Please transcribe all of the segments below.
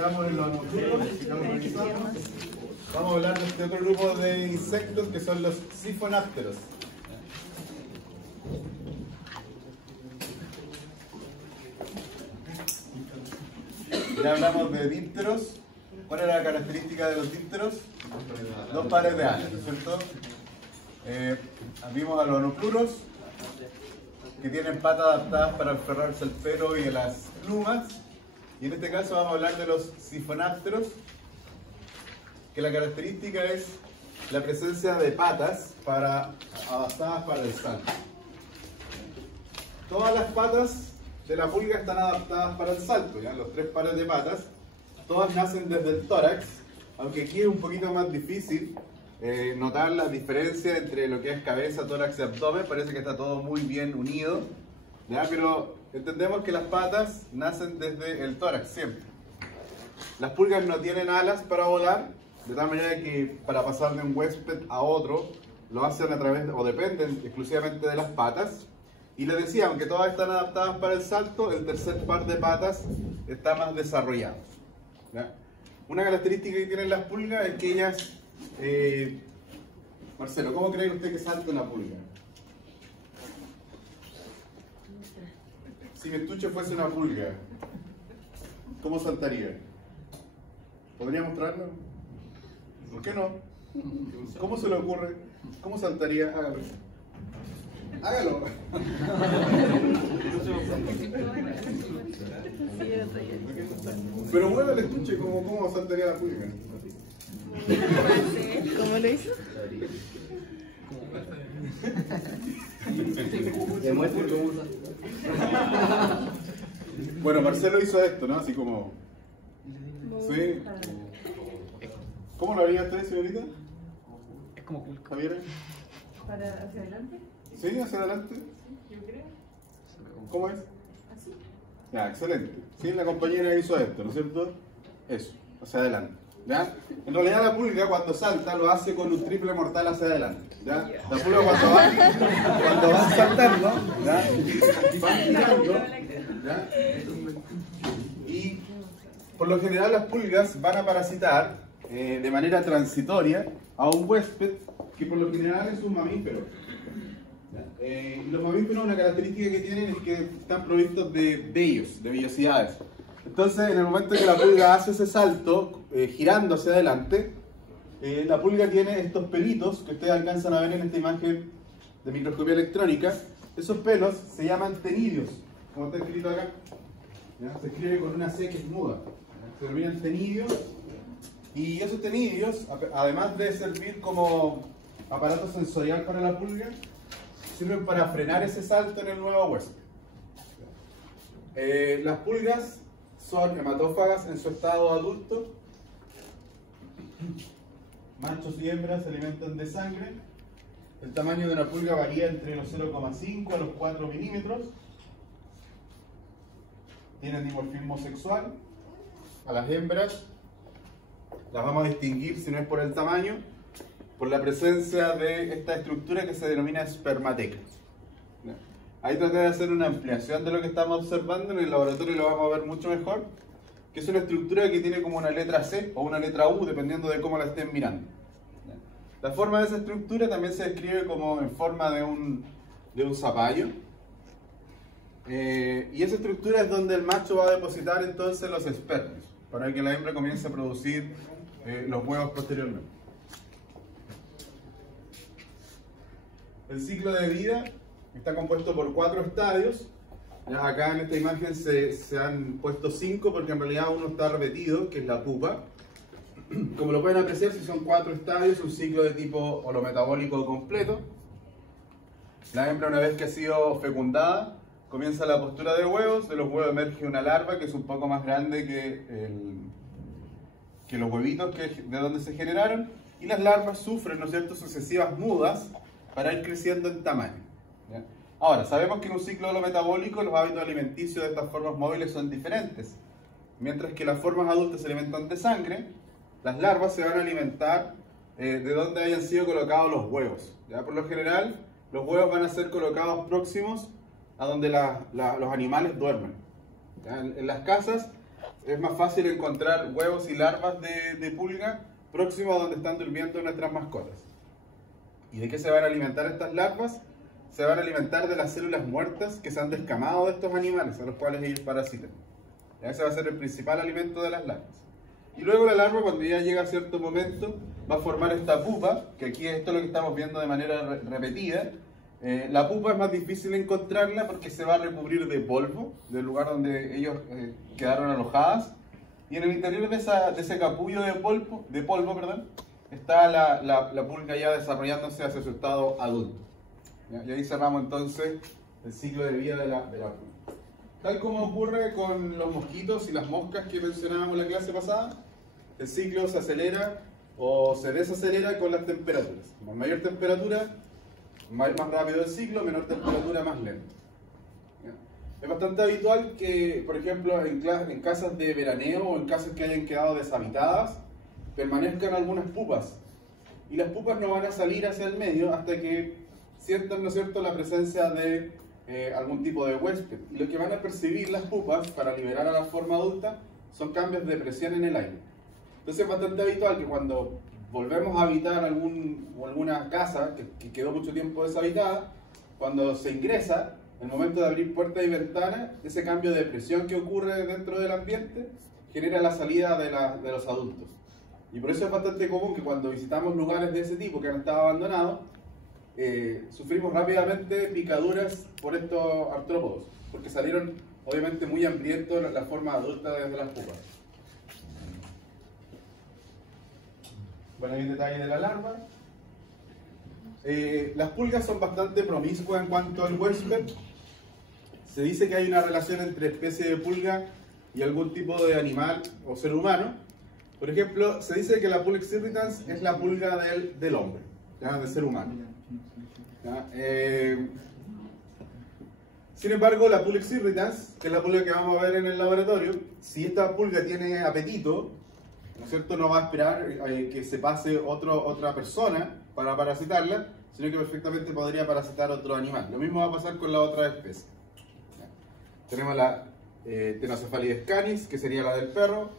quedamos en los nocturnos, sigamos revisando. Vamos a hablar de este otro grupo de insectos que son los sifonápteros. Ya hablamos de dípteros. ¿Cuál era la característica de los dípteros? Dos pares de alas, ¿no es cierto? Vimos a los anopluros, que tienen patas adaptadas para aferrarse al pelo y a las plumas. Y en este caso vamos a hablar de los sifonápteros, que la característica es la presencia de patas adaptadas para el salto. Todas las patas de la pulga están adaptadas para el salto, ¿ya? Los tres pares de patas, todas nacen desde el tórax, aunque aquí es un poquito más difícil notar la diferencia entre lo que es cabeza, tórax y abdomen. Parece que está todo muy bien unido, ¿ya? Pero entendemos que las patas nacen desde el tórax siempre. Las pulgas no tienen alas para volar, de tal manera que para pasar de un huésped a otro lo hacen a través o dependen exclusivamente de las patas. Y les decía, aunque todas están adaptadas para el salto, el tercer par de patas está más desarrollado, ¿ya? Una característica que tienen las pulgas es que ellas... Marcelo, ¿cómo cree usted que salta una pulga? Si mi estuche fuese una pulga, ¿cómo saltaría? ¿Podría mostrarlo? ¿Por qué no? ¿Cómo se le ocurre? ¿Cómo saltaría? Hágalo. Hágalo. Pero mueve el estuche, ¿cómo saltaría la pulga? ¿Cómo lo hizo? Bueno, Marcelo hizo esto, ¿no? Así como... ¿Sí? ¿Cómo lo haría usted, señorita? Es como que ¿Javiera? ¿Para hacia adelante? ¿Sí? ¿Hacia adelante? Yo creo. ¿Cómo es? Así. Ya, excelente. Sí, la compañera hizo esto, ¿no es cierto? Eso, hacia adelante. ¿Ya? En realidad la pulga cuando salta lo hace con un triple mortal hacia adelante, ¿ya? La pulga cuando va saltando, ¿ya? Va girando, ¿ya? Y por lo general las pulgas van a parasitar de manera transitoria a un huésped que por lo general es un mamífero. Los mamíferos, una característica que tienen es que están provistos de vellos, de vellosidades. Entonces, en el momento que la pulga hace ese salto, girando hacia adelante, la pulga tiene estos pelitos que ustedes alcanzan a ver en esta imagen de microscopía electrónica. Esos pelos se llaman ctenidios, como está escrito acá. ¿Ya? Se escribe con una C que es muda. Se denominan ctenidios. Y esos ctenidios, además de servir como aparato sensorial para la pulga, sirven para frenar ese salto en el nuevo huésped. Las pulgas son hematófagas en su estado adulto. Machos y hembras se alimentan de sangre. El tamaño de una pulga varía entre los 0,5 a los 4 milímetros. Tienen dimorfismo sexual. A las hembras las vamos a distinguir, si no es por el tamaño, por la presencia de esta estructura que se denomina espermateca. Ahí traté de hacer una ampliación de lo que estamos observando. En el laboratorio lo vamos a ver mucho mejor, que es una estructura que tiene como una letra C o una letra U, dependiendo de cómo la estén mirando. La forma de esa estructura también se describe como en forma de un zapallo. Y esa estructura es donde el macho va a depositar entonces los espermios, para que la hembra comience a producir los huevos posteriormente. El ciclo de vida está compuesto por 4 estadios. Ya acá en esta imagen se han puesto 5 porque en realidad uno está repetido, que es la pupa. Como lo pueden apreciar, si son 4 estadios, un ciclo de tipo holometabólico completo. La hembra, una vez que ha sido fecundada, comienza la postura de huevos. De los huevos emerge una larva que es un poco más grande que los huevitos de donde se generaron. Y las larvas sufren, ¿no es cierto?, sucesivas mudas para ir creciendo en tamaño. ¿Ya? Ahora, sabemos que en un ciclo holometabólico los hábitos alimenticios de estas formas móviles son diferentes. Mientras que las formas adultas se alimentan de sangre, las larvas se van a alimentar de donde hayan sido colocados los huevos. ¿Ya? Por lo general, los huevos van a ser colocados próximos a donde los animales duermen. ¿Ya? En las casas es más fácil encontrar huevos y larvas de pulga próximos a donde están durmiendo nuestras mascotas. ¿Y de qué se van a alimentar estas larvas? Se van a alimentar de las células muertas que se han descamado de estos animales a los cuales ellos parasitan. Ese va a ser el principal alimento de las larvas. Y luego la larva, cuando ya llega a cierto momento, va a formar esta pupa, que aquí esto es lo que estamos viendo de manera repetida. La pupa es más difícil encontrarla porque se va a recubrir de polvo, del lugar donde ellos quedaron alojadas. Y en el interior de ese capullo de polvo, está la pulga ya desarrollándose hacia su estado adulto. ¿Ya? Y ahí cerramos entonces el ciclo de vida de la pulga. Tal como ocurre con los mosquitos y las moscas que mencionábamos en la clase pasada, el ciclo se acelera o se desacelera con las temperaturas. Con mayor temperatura, más rápido el ciclo, menor temperatura, más lento. ¿Ya? Es bastante habitual que, por ejemplo, en casas de veraneo o en casas que hayan quedado deshabitadas, permanezcan algunas pupas. Y las pupas no van a salir hacia el medio hasta que sientan, ¿no es cierto?, la presencia de algún tipo de huésped. Y lo que van a percibir las pupas para liberar a la forma adulta son cambios de presión en el aire. Entonces es bastante habitual que cuando volvemos a habitar alguna casa que quedó mucho tiempo deshabitada, cuando se ingresa, en el momento de abrir puertas y ventanas, ese cambio de presión que ocurre dentro del ambiente genera la salida de los adultos. Y por eso es bastante común que cuando visitamos lugares de ese tipo que han estado abandonados, sufrimos rápidamente picaduras por estos artrópodos, porque salieron obviamente muy hambrientos la forma adulta de las pupas. Bueno, hay un detalle de la larva. Las pulgas son bastante promiscuas en cuanto al huésped. Se dice que hay una relación entre especie de pulga y algún tipo de animal o ser humano. Por ejemplo, se dice que la Pulex irritans es la pulga del hombre, ¿ya? Del ser humano. ¿Ya? Sin embargo, la Pulex irritans, que es la pulga que vamos a ver en el laboratorio, si esta pulga tiene apetito, ¿no es cierto?, no va a esperar que se pase otra persona para parasitarla, sino que perfectamente podría parasitar otro animal. Lo mismo va a pasar con la otra especie. ¿Ya? Tenemos la Tenocephalides canis, que sería la del perro,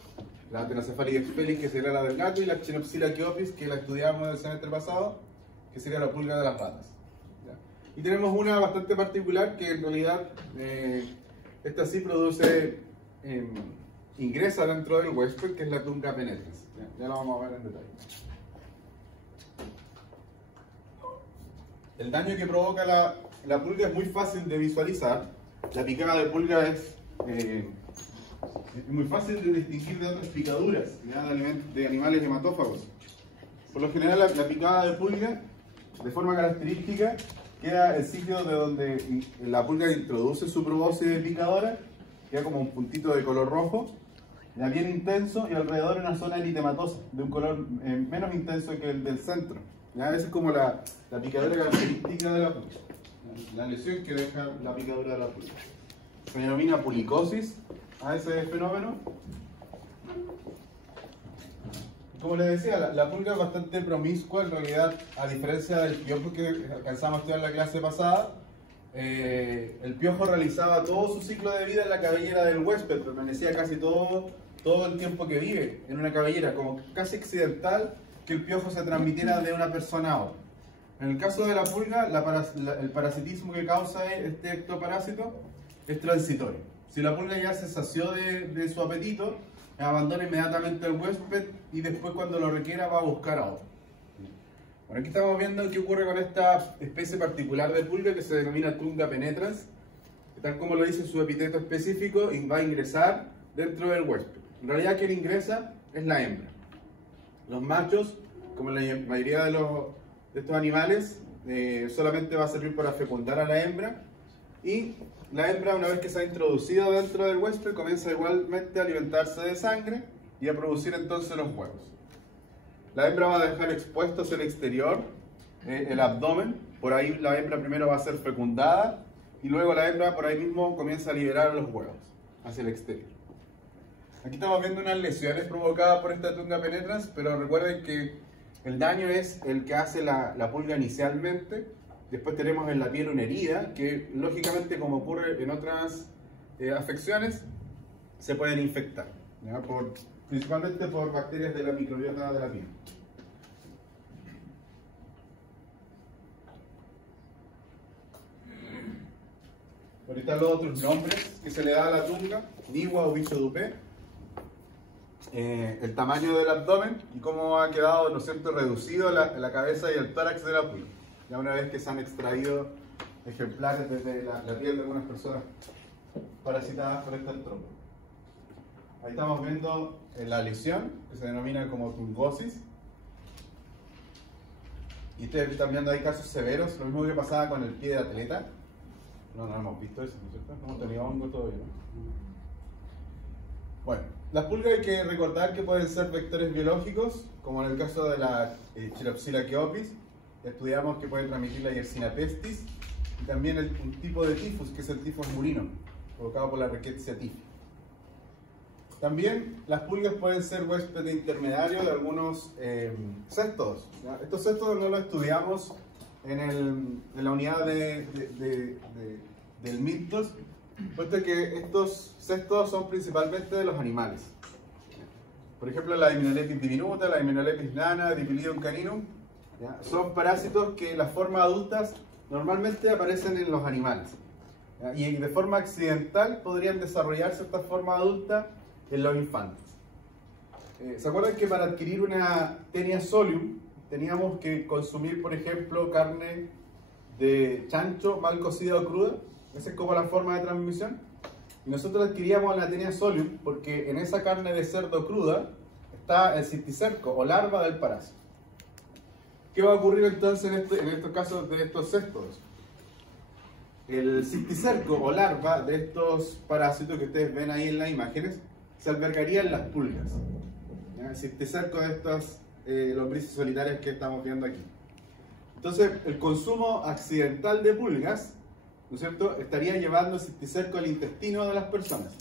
la Tenocephalides felix, que sería la del gato, y la Chenopsila chiopis, que la estudiamos el semestre pasado, que sería la pulga de las ratas. ¿Ya? Y tenemos una bastante particular que en realidad esta sí produce, ingresa dentro del huésped, que es la Tunga penetrans. Ya lo vamos a ver en detalle. El daño que provoca la pulga es muy fácil de visualizar. La picada de pulga es muy fácil de distinguir de otras picaduras, ¿ya?, de animales hematófagos. Por lo general, la picada de pulga, de forma característica, queda el sitio de donde la pulga introduce su probóscide picadora, queda como un puntito de color rojo, ya bien intenso, y alrededor una zona eritematosa, de un color menos intenso que el del centro. ¿Ya? Esa es como la picadura característica de la pulga, la lesión que deja la picadura de la pulga. Se denomina pulicosis a ese fenómeno. Como les decía, la pulga es bastante promiscua, en realidad, a diferencia del piojo que alcanzamos a estudiar en la clase pasada. El piojo realizaba todo su ciclo de vida en la cabellera del huésped, permanecía casi todo el tiempo que vive en una cabellera, como casi accidental que el piojo se transmitiera de una persona a otra. En el caso de la pulga, el parasitismo que causa este ectoparásito es transitorio. Si la pulga ya se sació de su apetito, abandona inmediatamente al huésped y después, cuando lo requiera, va a buscar a otro. Bueno, aquí estamos viendo qué ocurre con esta especie particular de pulga que se denomina Tunga penetrans, que, tal como lo dice su epíteto específico, va a ingresar dentro del huésped. En realidad, quien ingresa es la hembra. Los machos, como la mayoría de estos animales, solamente va a servir para fecundar a la hembra, y la hembra, una vez que se ha introducido dentro del huésped, comienza igualmente a alimentarse de sangre y a producir entonces los huevos. La hembra va a dejar expuesto hacia el exterior el abdomen, por ahí la hembra primero va a ser fecundada y luego la hembra por ahí mismo comienza a liberar los huevos hacia el exterior. Aquí estamos viendo unas lesiones provocadas por esta Tunga penetrans, pero recuerden que el daño es el que hace la pulga inicialmente. Después tenemos en la piel una herida que, lógicamente, como ocurre en otras afecciones, se pueden infectar. ¿ya? Principalmente por bacterias de la microbiota de la piel. Ahorita los otros nombres que se le da a la tunga, nigua o bicho dupé, el tamaño del abdomen y cómo ha quedado, ¿no es cierto?, reducido la cabeza y el tórax de la pulga, ya una vez que se han extraído ejemplares desde la piel de algunas personas parasitadas por este artrópodo. Ahí estamos viendo la lesión, que se denomina como tungosis. Y ustedes están viendo, hay casos severos, lo mismo que pasaba con el pie de atleta. No hemos visto eso, ¿no es cierto? No hemos tenido hongo todavía, ¿no? Bueno, las pulgas hay que recordar que pueden ser vectores biológicos, como en el caso de la Chiropsila chaopis. Estudiamos que pueden transmitir la Yersinia pestis y también un tipo de tifus, que es el tifus murino, provocado por la Rickettsia tifus. También las pulgas pueden ser huéspedes intermediarios de algunos céstodos. ¿Ya? Estos céstodos no los estudiamos en la unidad del MITOS, puesto que estos céstodos son principalmente de los animales. Por ejemplo, la Hymenolepis diminuta, la Hymenolepis nana, Dipilidium caninum, ¿ya? Son parásitos que en las formas adultas normalmente aparecen en los animales, ¿ya? Y de forma accidental podrían desarrollarse esta forma adulta en los infantes. ¿Se acuerdan que para adquirir una Taenia solium teníamos que consumir, por ejemplo, carne de chancho mal cocida o cruda? Esa es como la forma de transmisión. Y nosotros adquiríamos la Taenia solium porque en esa carne de cerdo cruda está el cisticerco o larva del parásito. ¿Qué va a ocurrir entonces en estos casos de estos céstodos? El cisticerco o larva de estos parásitos que ustedes ven ahí en las imágenes se albergaría en las pulgas. ¿Ya? El cisticerco de estas lombrices solitarias que estamos viendo aquí. Entonces, el consumo accidental de pulgas, ¿no es cierto?, estaría llevando el cisticerco al intestino de las personas.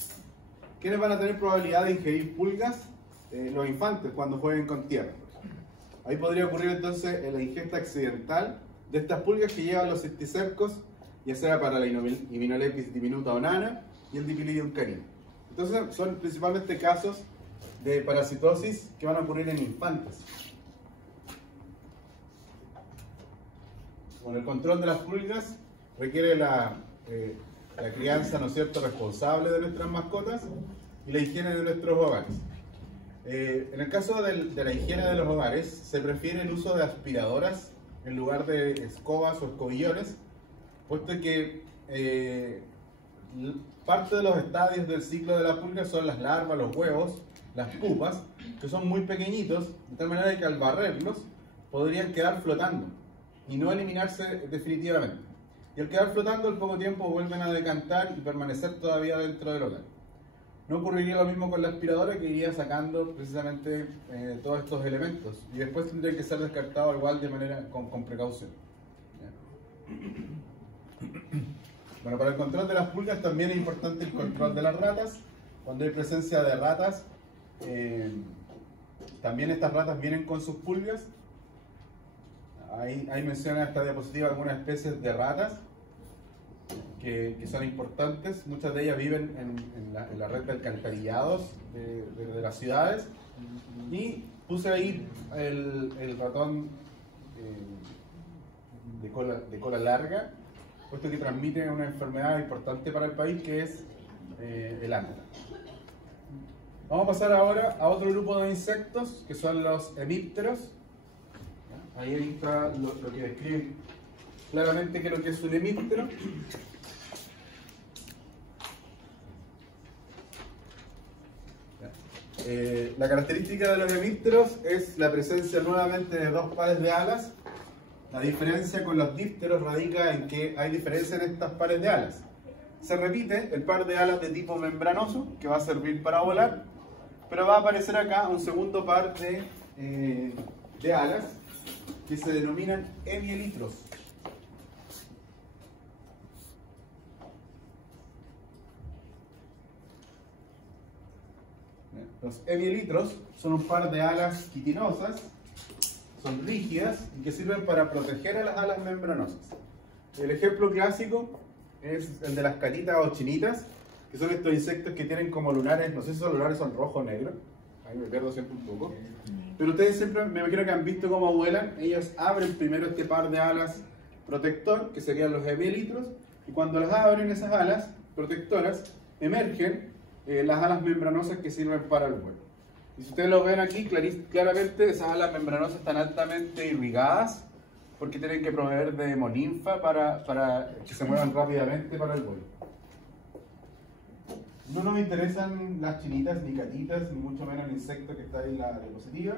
¿Quiénes van a tener probabilidad de ingerir pulgas? Los infantes, cuando jueguen con tierra. Ahí podría ocurrir entonces la ingesta accidental de estas pulgas que llevan los cisticercos, ya sea para la Hymenolepis diminuta o nana y el Dipilidium caninum. Entonces son principalmente casos de parasitosis que van a ocurrir en infantes. Bueno, el control de las pulgas requiere la crianza, ¿no es cierto?, responsable de nuestras mascotas y la higiene de nuestros hogares. En el caso de la higiene de los hogares, se prefiere el uso de aspiradoras en lugar de escobas o escobillones, puesto que parte de los estadios del ciclo de la pulga son las larvas, los huevos, las pupas, que son muy pequeñitos, de tal manera que al barrerlos podrían quedar flotando y no eliminarse definitivamente. Y al quedar flotando, al poco tiempo vuelven a decantar y permanecer todavía dentro del hogar. No ocurriría lo mismo con la aspiradora, que iría sacando precisamente todos estos elementos y después tendría que ser descartado igual de manera con precaución. Bueno, para el control de las pulgas también es importante el control de las ratas. Cuando hay presencia de ratas, también estas ratas vienen con sus pulgas. Ahí menciona esta diapositiva algunas especies de ratas que son importantes. Muchas de ellas viven en la red de alcantarillados de las ciudades. Y puse ahí el ratón de cola larga, puesto que transmite una enfermedad importante para el país, que es el anta. Vamos a pasar ahora a otro grupo de insectos, que son los hemípteros. Ahí está lo que describe claramente qué es lo que es un hemíptero. La característica de los hemípteros es la presencia nuevamente de dos pares de alas. La diferencia con los dípteros radica en que hay diferencia en estas pares de alas. Se repite el par de alas de tipo membranoso, que va a servir para volar, pero va a aparecer acá un segundo par de alas que se denominan hemielitros. Los hemielitros son un par de alas quitinosas, son rígidas y que sirven para proteger a las alas membranosas. El ejemplo clásico es el de las catitas o chinitas, que son estos insectos que tienen como lunares, no sé si esos lunares son rojo o negro, ahí me pierdo siempre un poco, pero ustedes siempre, me imagino que han visto cómo vuelan. Ellos abren primero este par de alas protector, que serían los hemielitros, y cuando las abren esas alas protectoras, emergen las alas membranosas que sirven para el vuelo. Y si ustedes lo ven aquí, claramente esas alas membranosas están altamente irrigadas, porque tienen que proveer de hemolinfa para que se muevan rápidamente para el vuelo. No nos interesan las chinitas, ni catitas, ni mucho menos el insecto que está ahí en la diapositiva.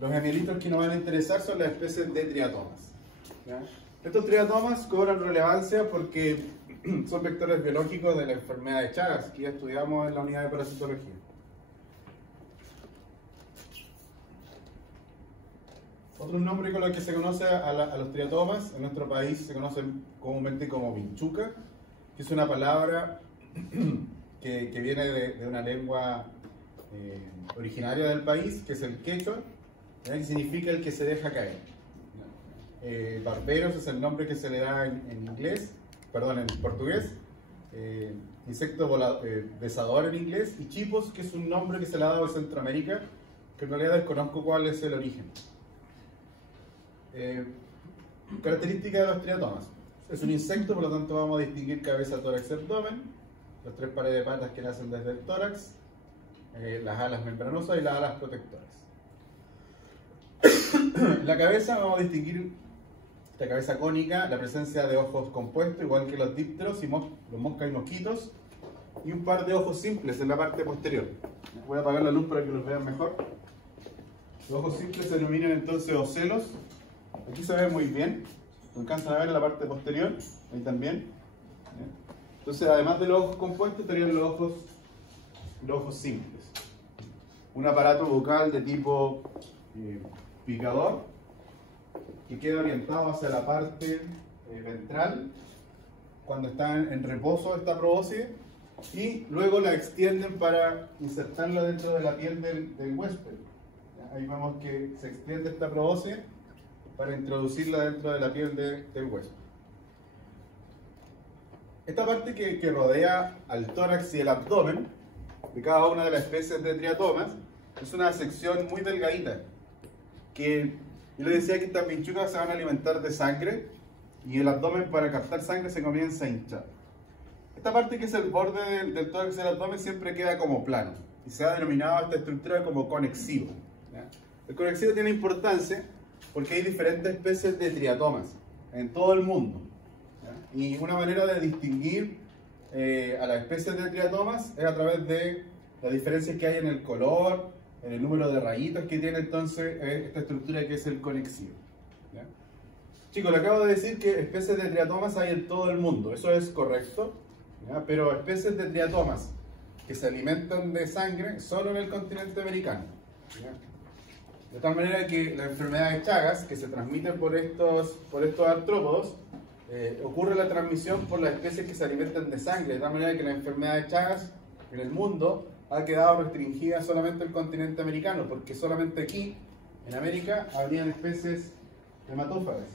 Los hemielitros que nos van a interesar son las especies de triatomas. ¿Ya? Estos triatomas cobran relevancia porque son vectores biológicos de la enfermedad de Chagas, que ya estudiamos en la unidad de parasitología. Otro nombre con el que se conoce a los triatomas, en nuestro país se conocen comúnmente como vinchuca, que es una palabra que viene de una lengua originaria del país, que es el quechua, que significa el que se deja caer. Barberos es el nombre que se le da en inglés, perdón, en portugués, insecto besador en inglés, y chipos, que es un nombre que se le ha dado en Centroamérica, que en realidad desconozco cuál es el origen. Características de los triatomas: es un insecto, por lo tanto vamos a distinguir cabeza, tórax y abdomen, las tres pares de patas que nacen desde el tórax, las alas membranosas y las alas protectoras. La cabeza, vamos a distinguir la cabeza cónica, la presencia de ojos compuestos, igual que los dípteros, los moscas y mosquitos, y un par de ojos simples en la parte posterior. Voy a apagar la luz para que los vean mejor. Los ojos simples se denominan entonces ocelos. Aquí se ve muy bien, lo alcanzan a ver en la parte posterior, ahí también. Entonces, además de los ojos compuestos, estarían los ojos simples. Un aparato bucal de tipo picador, que queda orientado hacia la parte ventral cuando está en reposo esta probóscide, y luego la extienden para insertarla dentro de la piel del huésped. Ahí vemos que se extiende esta probóscide para introducirla dentro de la piel del huésped. Esta parte que rodea al tórax y el abdomen de cada una de las especies de triatomas es una sección muy delgadita, que yo les decía que estas vinchucas se van a alimentar de sangre, y el abdomen, para captar sangre, se comienza a hinchar. Esta parte, que es el borde del tórax y el abdomen, siempre queda como plano, y se ha denominado esta estructura como conexivo. ¿Ya? El conexivo tiene importancia porque hay diferentes especies de triatomas en todo el mundo. ¿Ya? Y una manera de distinguir a las especies de triatomas es a través de las diferencias que hay en el color, en el número de rayitas que tiene entonces esta estructura, que es el conexivo. ¿Ya? Chicos, le acabo de decir que especies de triatomas hay en todo el mundo, eso es correcto, ¿ya? Pero especies de triatomas que se alimentan de sangre solo en el continente americano. ¿Ya? De tal manera que la enfermedad de Chagas, que se transmite por estos artrópodos, ocurre la transmisión por las especies que se alimentan de sangre, de tal manera que la enfermedad de Chagas en el mundo ha quedado restringida solamente al continente americano, porque solamente aquí, en América, habrían especies hematófagas.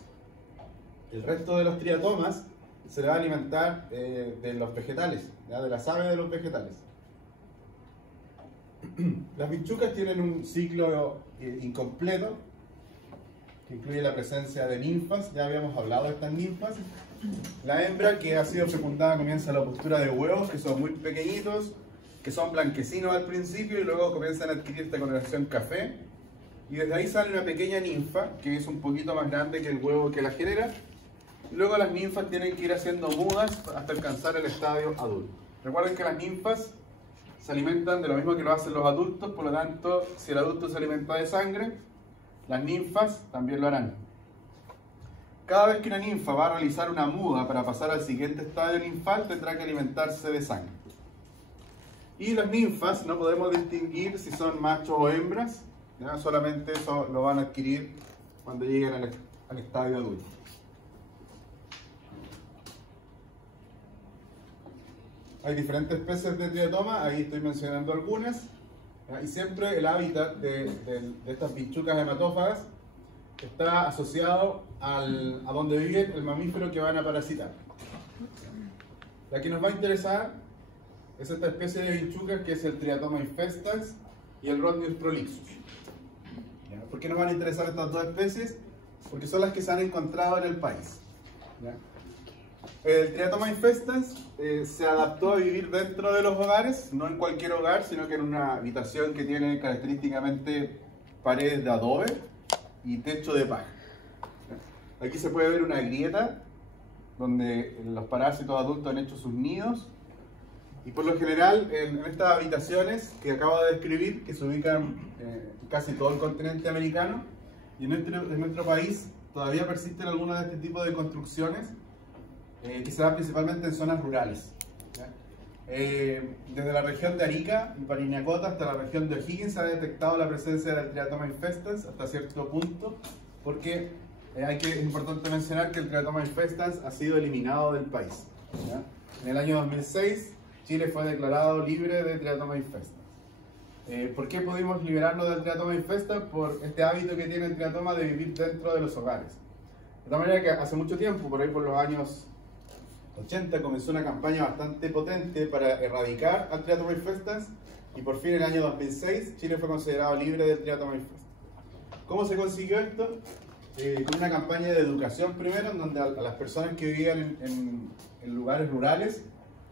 El resto de los triatomas se le va a alimentar de los vegetales, ¿ya? De las aves de los vegetales. Las vinchucas tienen un ciclo incompleto, que incluye la presencia de ninfas. Ya habíamos hablado de estas ninfas. La hembra, que ha sido fecundada, comienza la postura de huevos, que son muy pequeñitos, que son blanquecinos al principio, y luego comienzan a adquirir esta coloración café, y desde ahí sale una pequeña ninfa, que es un poquito más grande que el huevo que la genera, y luego las ninfas tienen que ir haciendo mudas hasta alcanzar el estadio adulto. Recuerden que las ninfas se alimentan de lo mismo que lo hacen los adultos, por lo tanto, si el adulto se alimenta de sangre, las ninfas también lo harán. Cada vez que una ninfa va a realizar una muda para pasar al siguiente estadio ninfal, tendrá que alimentarse de sangre. Y las ninfas no podemos distinguir si son machos o hembras, ¿ya? Solamente eso lo van a adquirir cuando lleguen al estadio adulto. Hay diferentes especies de triatoma, ahí estoy mencionando algunas, ¿ya? Y siempre el hábitat de estas vinchucas hematófagas está asociado a donde vive el mamífero que van a parasitar. La que nos va a interesar es esta especie de vinchucas que es el Triatoma infestans y el Rhodnius prolixus. ¿Ya? ¿Por qué nos van a interesar estas dos especies? Porque son las que se han encontrado en el país. ¿Ya? El Triatoma infestans se adaptó a vivir dentro de los hogares, no en cualquier hogar, sino que en una habitación que tiene característicamente paredes de adobe y techo de paja. Aquí se puede ver una grieta donde los parásitos adultos han hecho sus nidos, y por lo general en estas habitaciones que acabo de describir, que se ubican en casi todo el continente americano, y en nuestro país todavía persisten algunas de este tipo de construcciones que se dan principalmente en zonas rurales. Desde la región de Arica y Parinacota hasta la región de O'Higgins se ha detectado la presencia del Triatoma infestans hasta cierto punto, porque es importante mencionar que el Triatoma infestans ha sido eliminado del país. ¿Ya? En el año 2006 Chile fue declarado libre de Triatoma infestans. ¿Por qué pudimos liberarnos del Triatoma infestans? Por este hábito que tiene el Triatoma de vivir dentro de los hogares. De tal manera que hace mucho tiempo, por ahí por los años 80, comenzó una campaña bastante potente para erradicar al Triatoma infestans, y por fin en el año 2006 Chile fue considerado libre del Triatoma infestans. ¿Cómo se consiguió esto? Con una campaña de educación primero, en donde a las personas que vivían en lugares rurales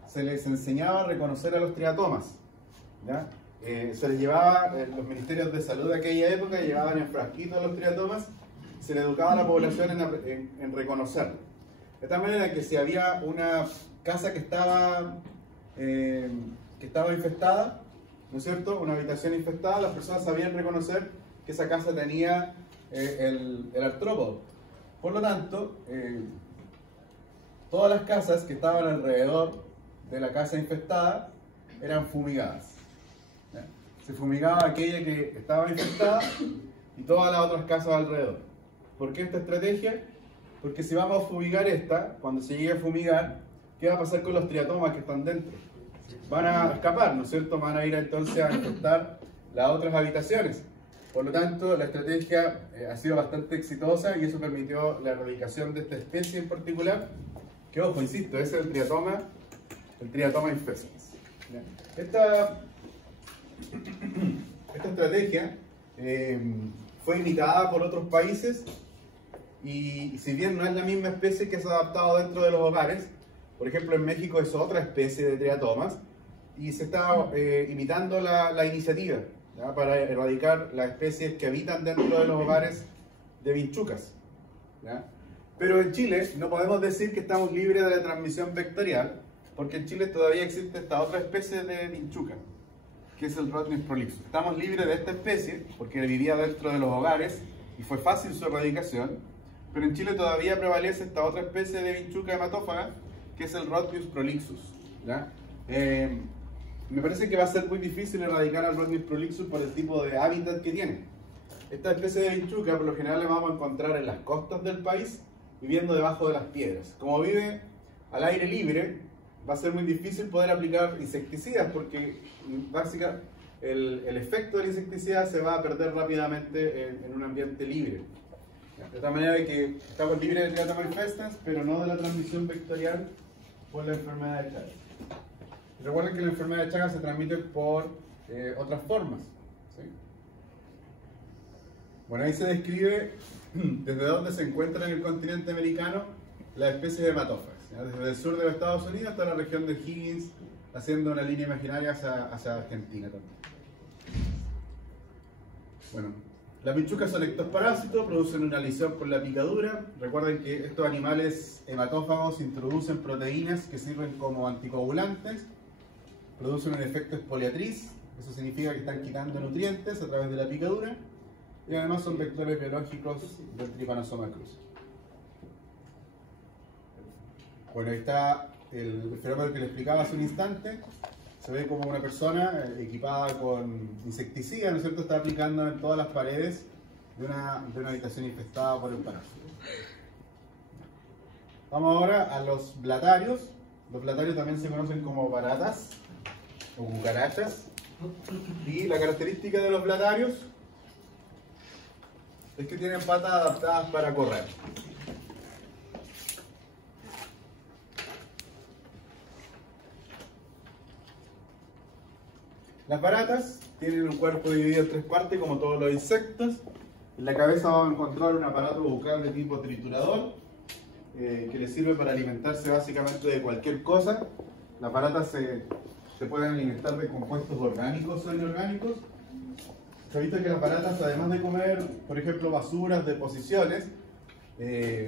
se les enseñaba a reconocer a los triatomas. ¿Ya? Se les llevaba, los ministerios de salud de aquella época llevaban en frasquitos los triatomas, se le educaba a la población en reconocerlos. De tal manera que si había una casa que estaba infestada, ¿no es cierto?, una habitación infestada, las personas sabían reconocer que esa casa tenía el artrópodo. Por lo tanto, todas las casas que estaban alrededor de la casa infestada eran fumigadas. ¿Ya? Se fumigaba aquella que estaba infestada y todas las otras casas alrededor. ¿Por qué esta estrategia? Porque si vamos a fumigar esta, cuando se llegue a fumigar, ¿qué va a pasar con los triatomas que están dentro? Van a escapar, ¿no es cierto? Van a ir entonces a infectar las otras habitaciones. Por lo tanto, la estrategia ha sido bastante exitosa y eso permitió la erradicación de esta especie en particular, que, ojo, insisto, es el Triatoma infestans. Esta estrategia fue imitada por otros países, y si bien no es la misma especie que se ha adaptado dentro de los hogares, por ejemplo en México es otra especie de triatomas, y se está imitando la iniciativa, ¿ya?, para erradicar las especies que habitan dentro de los hogares de vinchucas. ¿Ya? Pero en Chile no podemos decir que estamos libres de la transmisión vectorial, porque en Chile todavía existe esta otra especie de vinchuca, que es el Rhodnius prolixus. Estamos libres de esta especie porque vivía dentro de los hogares y fue fácil su erradicación, pero en Chile todavía prevalece esta otra especie de vinchuca hematófaga, que es el Rhodnius prolixus. ¿Ya? Me parece que va a ser muy difícil erradicar al Rhodnius prolixus por el tipo de hábitat que tiene. Esta especie de vinchuca por lo general la vamos a encontrar en las costas del país, viviendo debajo de las piedras. Como vive al aire libre, va a ser muy difícil poder aplicar insecticidas, porque básicamente el efecto del insecticida se va a perder rápidamente en un ambiente libre. De tal manera que estamos libres del Triatoma infestans, pero no de la transmisión vectorial por la enfermedad de Chagas. Recuerden que la enfermedad de Chagas se transmite por otras formas. ¿Sí? Bueno, ahí se describe desde dónde se encuentran en el continente americano las especies hematófagas. Desde el sur de los Estados Unidos hasta la región de Higgins, haciendo una línea imaginaria hacia Argentina también. Bueno, las vinchucas son ectoparásitos, producen una lesión por la picadura. Recuerden que estos animales hematófagos introducen proteínas que sirven como anticoagulantes, producen un efecto exfoliatriz, eso significa que están quitando nutrientes a través de la picadura, y además son vectores biológicos del Trypanosoma cruzi. Bueno, ahí está el fenómeno que les explicaba hace un instante. Se ve como una persona equipada con insecticida, ¿no es cierto?, está aplicando en todas las paredes de una habitación infestada por el parásito. Vamos ahora a los blatarios. Los blatarios también se conocen como baratas o cucarachas. Y la característica de los blatarios es que tienen patas adaptadas para correr. Las baratas tienen un cuerpo dividido en 3 partes, como todos los insectos. En la cabeza vamos a encontrar un aparato bucal de tipo triturador, que les sirve para alimentarse básicamente de cualquier cosa. Las baratas se pueden alimentar de compuestos orgánicos o inorgánicos. Se ha visto que las baratas, además de comer, por ejemplo, basuras, deposiciones,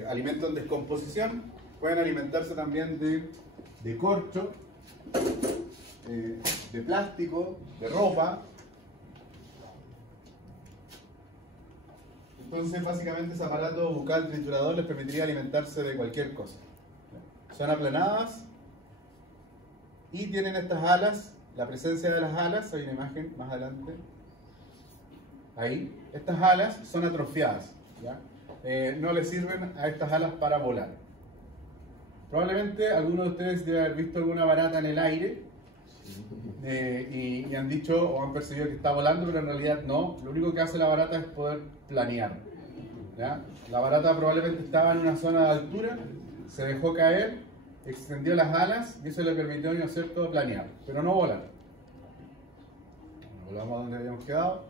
alimentos en descomposición, pueden alimentarse también de corcho, de plástico, de ropa. Entonces, básicamente, ese aparato bucal triturador les permitiría alimentarse de cualquier cosa. Son aplanadas y tienen estas alas. La presencia de las alas, hay una imagen más adelante. Ahí, estas alas son atrofiadas, ¿ya? No les sirven a estas alas para volar. Probablemente algunos de ustedes deben haber visto alguna barata en el aire y han dicho o han percibido que está volando, pero en realidad no. Lo único que hace la barata es poder planear, ¿ya? La barata probablemente estaba en una zona de altura, se dejó caer, extendió las alas y eso le permitió, ¿no es cierto?, planear, pero no volar. Volvamos a donde habíamos quedado.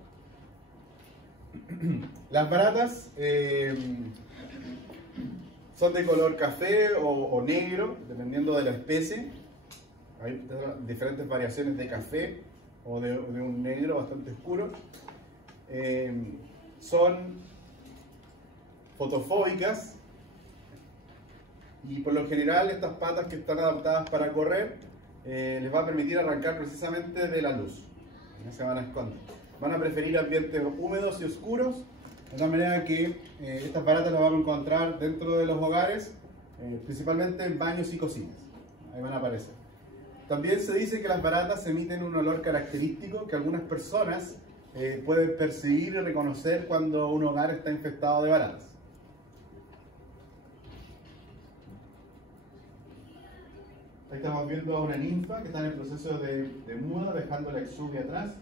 Las baratas son de color café o negro, dependiendo de la especie. Hay diferentes variaciones de café o de un negro bastante oscuro. Son fotofóbicas y por lo general estas patas que están adaptadas para correr les va a permitir arrancar precisamente de la luz. No se van a esconder. Van a preferir ambientes húmedos y oscuros, de tal manera que estas baratas las vamos a encontrar dentro de los hogares, principalmente en baños y cocinas. Ahí van a aparecer. También se dice que las baratas emiten un olor característico que algunas personas pueden percibir y reconocer cuando un hogar está infestado de baratas. Ahí estamos viendo a una ninfa que está en el proceso de muda, dejando la exuvia atrás.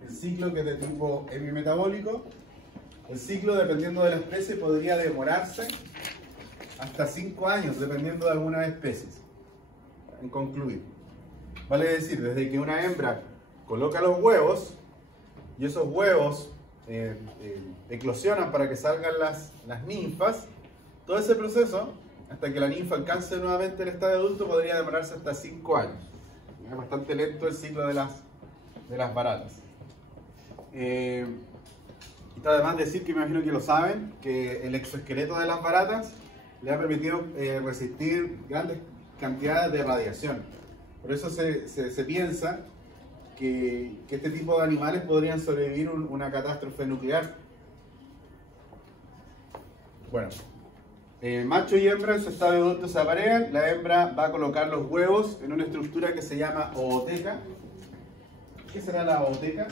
El ciclo, que es de tipo hemimetabólico, el ciclo, dependiendo de la especie, podría demorarse hasta 5 años, dependiendo de algunas especies, en concluir. Vale decir, desde que una hembra coloca los huevos, y esos huevos eclosionan para que salgan las ninfas, todo ese proceso, hasta que la ninfa alcance nuevamente el estadio adulto, podría demorarse hasta 5 años. Es bastante lento el ciclo de las baratas. Y está además decir, que me imagino que lo saben, que el exoesqueleto de las baratas le ha permitido resistir grandes cantidades de radiación. Por eso se piensa que este tipo de animales podrían sobrevivir una catástrofe nuclear. Bueno, macho y hembra en su estado adulto se aparean. La hembra va a colocar los huevos en una estructura que se llama ooteca. ¿Qué será la ooteca?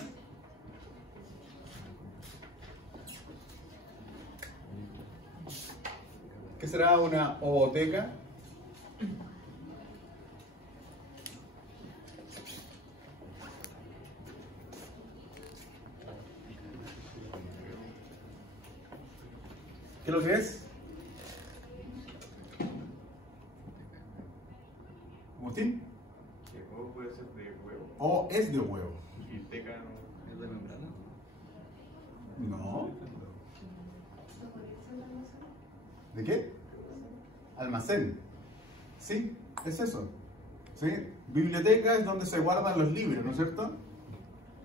¿Qué será una ooteca? ¿Qué es lo que es? ¿Agustín? ¿El huevo puede ser de huevo? O es de huevo. ¿Y teca no? ¿Es de membrana? No. ¿De qué? Almacén. Sí, es eso. ¿Sí? Biblioteca es donde se guardan los libros, ¿no es cierto?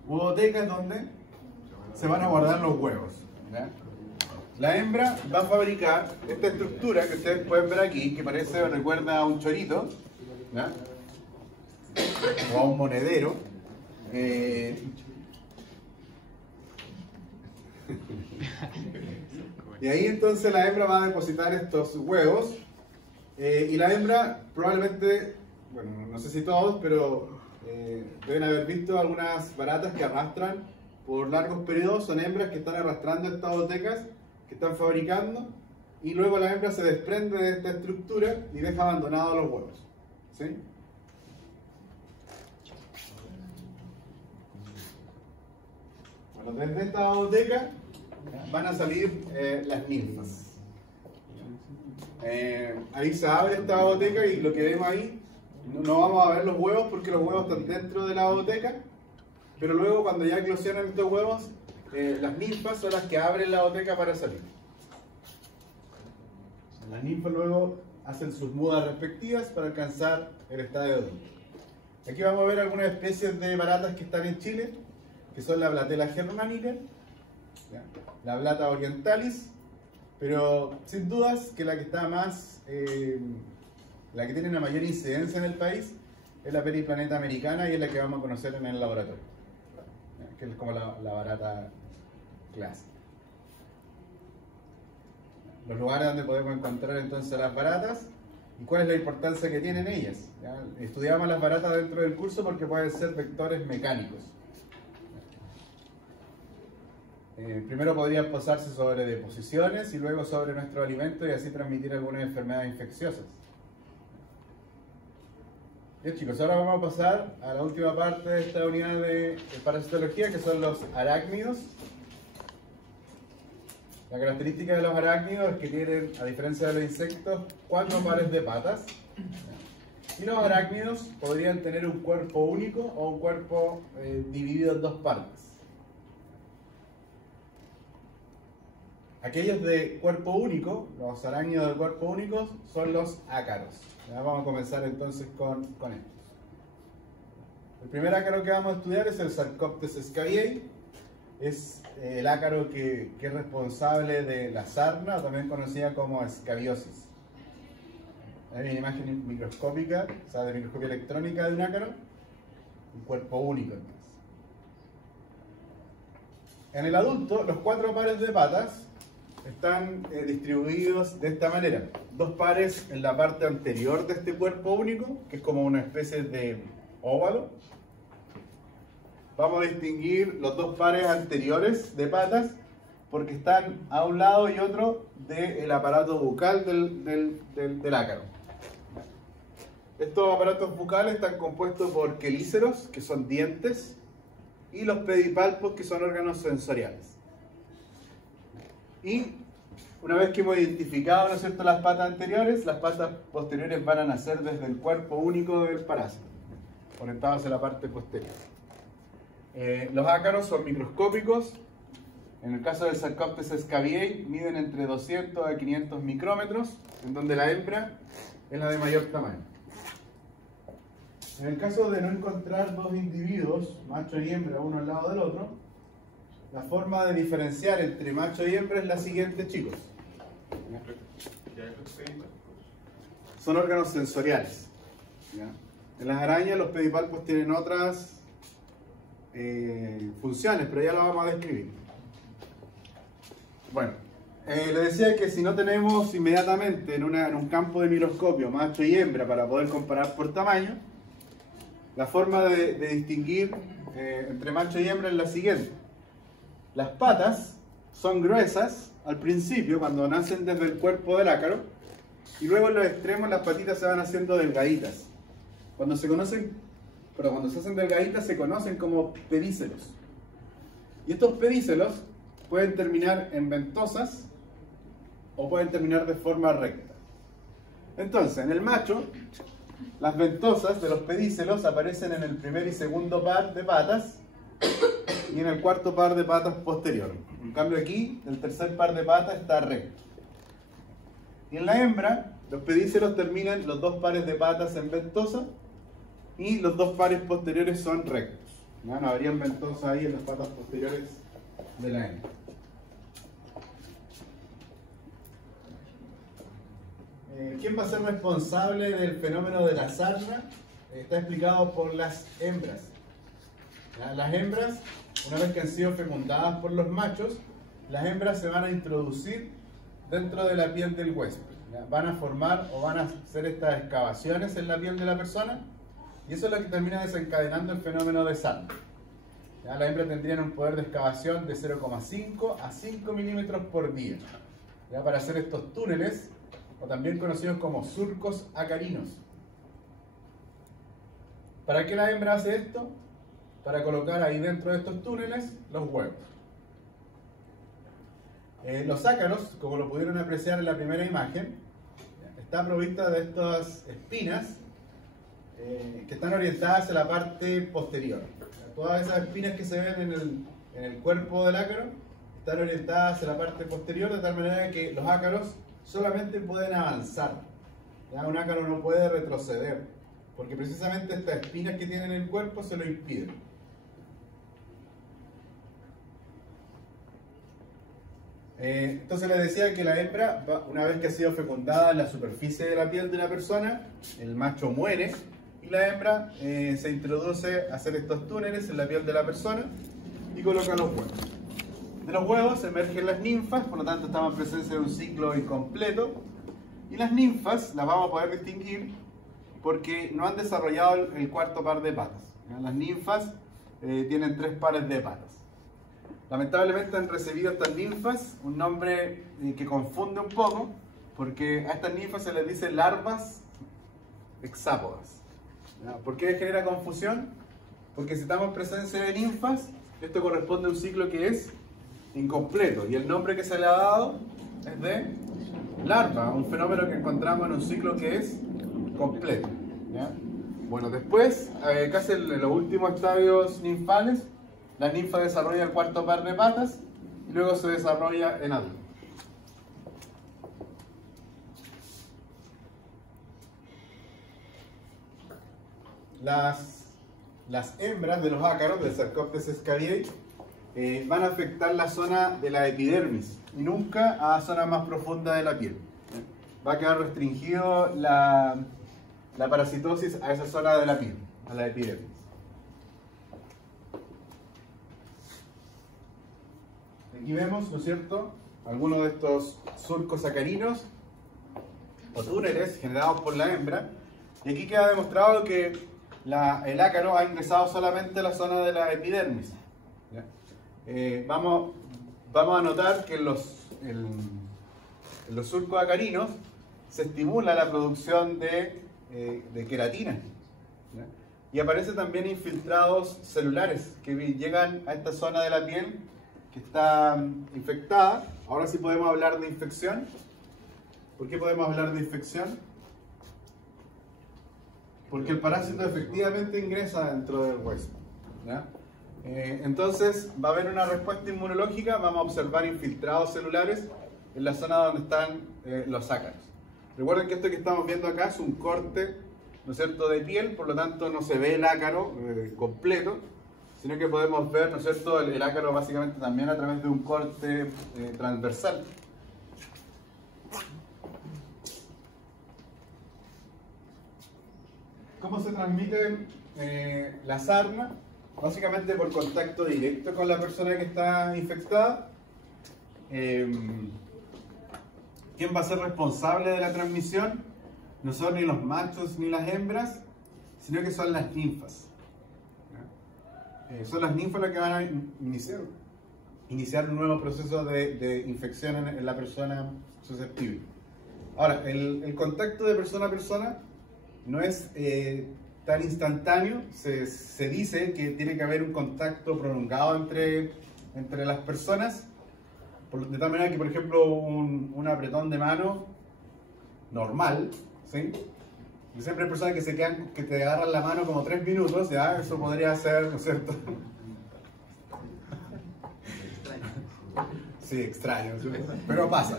Huevoteca es donde se van a guardar los huevos. ¿Ya? La hembra va a fabricar esta estructura que ustedes pueden ver aquí, que parece, recuerda a un chorito, ¿ya? O a un monedero. Y ahí entonces la hembra va a depositar estos huevos, y la hembra probablemente, bueno, no sé si todos, pero deben haber visto algunas baratas que arrastran por largos periodos. Son hembras que están arrastrando estas bootecas que están fabricando, y luego la hembra se desprende de esta estructura y deja abandonados los huevos. ¿Sí? Bueno, desde esta booteca van a salir las ninfas. Ahí se abre esta booteca y lo que vemos ahí No vamos a ver los huevos porque los huevos están dentro de la ooteca, pero luego cuando ya eclosionan estos huevos, las ninfas son las que abren la ooteca para salir. Las ninfas luego hacen sus mudas respectivas para alcanzar el estadio adulto. Aquí vamos a ver algunas especies de baratas que están en Chile, que son la Blatela germanica, la Blata orientalis, pero sin dudas que la que está más, la que tiene una mayor incidencia en el país es la Periplaneta americana y es la que vamos a conocer en el laboratorio, que es como la barata clásica. Los lugares donde podemos encontrar entonces las baratas y cuál es la importancia que tienen ellas. ¿Ya? Estudiamos las baratas dentro del curso porque pueden ser vectores mecánicos. Primero podrían posarse sobre deposiciones y luego sobre nuestro alimento y así transmitir algunas enfermedades infecciosas. Bien chicos, ahora vamos a pasar a la última parte de esta unidad de parasitología, que son los arácnidos. La característica de los arácnidos es que tienen, a diferencia de los insectos, 4 pares de patas. Y los arácnidos podrían tener un cuerpo único o un cuerpo dividido en 2 partes. Aquellos de cuerpo único, los arácnidos de cuerpo único, son los ácaros. Ya vamos a comenzar entonces con estos. El primer ácaro que vamos a estudiar es el Sarcoptes scabiei. Es el ácaro que es responsable de la sarna, también conocida como escabiosis. Hay una imagen microscópica, o sea, de microscopía electrónica de un ácaro, un cuerpo único entonces. En el adulto, los 4 pares de patas están distribuidos de esta manera. 2 pares en la parte anterior de este cuerpo único, que es como una especie de óvalo. Vamos a distinguir los 2 pares anteriores de patas porque están a un lado y otro del aparato bucal del ácaro. Estos aparatos bucales están compuestos por quelíceros, que son dientes, y los pedipalpos, que son órganos sensoriales. Y una vez que hemos identificado, ¿no es cierto?, las patas anteriores, las patas posteriores van a nacer desde el cuerpo único del parásito, orientados hacia la parte posterior. Los ácaros son microscópicos. En el caso del Sarcoptes scabiei miden entre 200 a 500 micrómetros, en donde la hembra es la de mayor tamaño. En el caso de no encontrar 2 individuos, macho y hembra, uno al lado del otro, la forma de diferenciar entre macho y hembra es la siguiente, chicos. Son órganos sensoriales. ¿Ya? En las arañas los pedipalpos tienen otras funciones, pero ya lo vamos a describir. Bueno, le decía que si no tenemos inmediatamente en un campo de microscopio macho y hembra para poder comparar por tamaño, la forma de distinguir entre macho y hembra es la siguiente. Las patas son gruesas al principio, cuando nacen desde el cuerpo del ácaro, y luego en los extremos las patitas se van haciendo delgaditas. Cuando se hacen delgaditas se conocen como pedícelos. Y estos pedícelos pueden terminar en ventosas o pueden terminar de forma recta. Entonces, en el macho, las ventosas de los pedícelos aparecen en el primer y segundo par de patas y en el cuarto par de patas posterior. En cambio aquí, el tercer par de patas está recto. Y en la hembra, los pedícelos terminan los 2 pares de patas en ventosa y los 2 pares posteriores son rectos. No habrían ventosas ahí en las patas posteriores de la hembra. ¿Quién va a ser responsable del fenómeno de la sarna? Está explicado por las hembras. Las hembras, una vez que han sido fecundadas por los machos, las hembras se van a introducir dentro de la piel del huésped. Van a formar o van a hacer estas excavaciones en la piel de la persona y eso es lo que termina desencadenando el fenómeno de sarna. Las hembras tendrían un poder de excavación de 0,5 a 5 milímetros por día para hacer estos túneles, o también conocidos como surcos acarinos. ¿Para qué la hembra hace esto? Para colocar ahí dentro de estos túneles los huevos. Los ácaros, como lo pudieron apreciar en la primera imagen, está provista de estas espinas que están orientadas hacia la parte posterior. Todas esas espinas que se ven en el cuerpo del ácaro están orientadas hacia la parte posterior, de tal manera que los ácaros solamente pueden avanzar. ¿Ya? Un ácaro no puede retroceder, porque precisamente estas espinas que tiene en el cuerpo se lo impiden. Entonces les decía que la hembra, una vez que ha sido fecundada en la superficie de la piel de una persona, el macho muere y la hembra se introduce a hacer estos túneles en la piel de la persona y coloca los huevos. De los huevos emergen las ninfas, por lo tanto estamos en presencia de un ciclo incompleto. Y las ninfas las vamos a poder distinguir porque no han desarrollado el cuarto par de patas. Las ninfas tienen 3 pares de patas. Lamentablemente han recibido estas ninfas un nombre que confunde un poco, porque a estas ninfas se les dice larvas hexápodas. ¿Por qué genera confusión? Porque si estamos en presencia de ninfas, esto corresponde a un ciclo que es incompleto, y el nombre que se le ha dado es de larva, un fenómeno que encontramos en un ciclo que es completo. ¿Ya? Bueno, después, casi en los últimos estadios ninfales, la ninfa desarrolla el cuarto par de patas y luego se desarrolla en adulto. Las hembras de los ácaros, del Sarcoptes scabiei, van a afectar la zona de la epidermis y nunca a zonas más profundas de la piel. Va a quedar restringido la parasitosis a esa zona de la piel, a la epidermis. Aquí vemos, ¿no es cierto?, algunos de estos surcos acarinos o túneles generados por la hembra, y aquí queda demostrado que el ácaro ha ingresado solamente a la zona de la epidermis. Vamos a notar que en los surcos acarinos se estimula la producción de queratina, ¿ya? Y aparecen también infiltrados celulares que llegan a esta zona de la piel que está infectada. Ahora sí podemos hablar de infección. ¿Por qué podemos hablar de infección? Porque el parásito efectivamente ingresa dentro del hueso, ¿ya? Entonces va a haber una respuesta inmunológica, vamos a observar infiltrados celulares en la zona donde están los ácaros. Recuerden que esto que estamos viendo acá es un corte, ¿no es cierto?, de piel, por lo tanto no se ve el ácaro completo, sino que podemos ver, ¿no es cierto?, el ácaro básicamente también a través de un corte transversal. ¿Cómo se transmite la sarna? Básicamente por contacto directo con la persona que está infectada. ¿Quién va a ser responsable de la transmisión? No son ni los machos ni las hembras, sino que son las ninfas. Son las ninfas las que van a iniciar un nuevo proceso de infección en la persona susceptible. Ahora, el contacto de persona a persona no es tan instantáneo. Se dice que tiene que haber un contacto prolongado entre las personas, de tal manera que, por ejemplo, un apretón de mano normal, ¿sí? Y siempre hay personas que te agarran la mano como 3 minutos, ¿ya? Eso podría ser, ¿no es cierto? Sí, extraño, ¿sí? Pero pasa.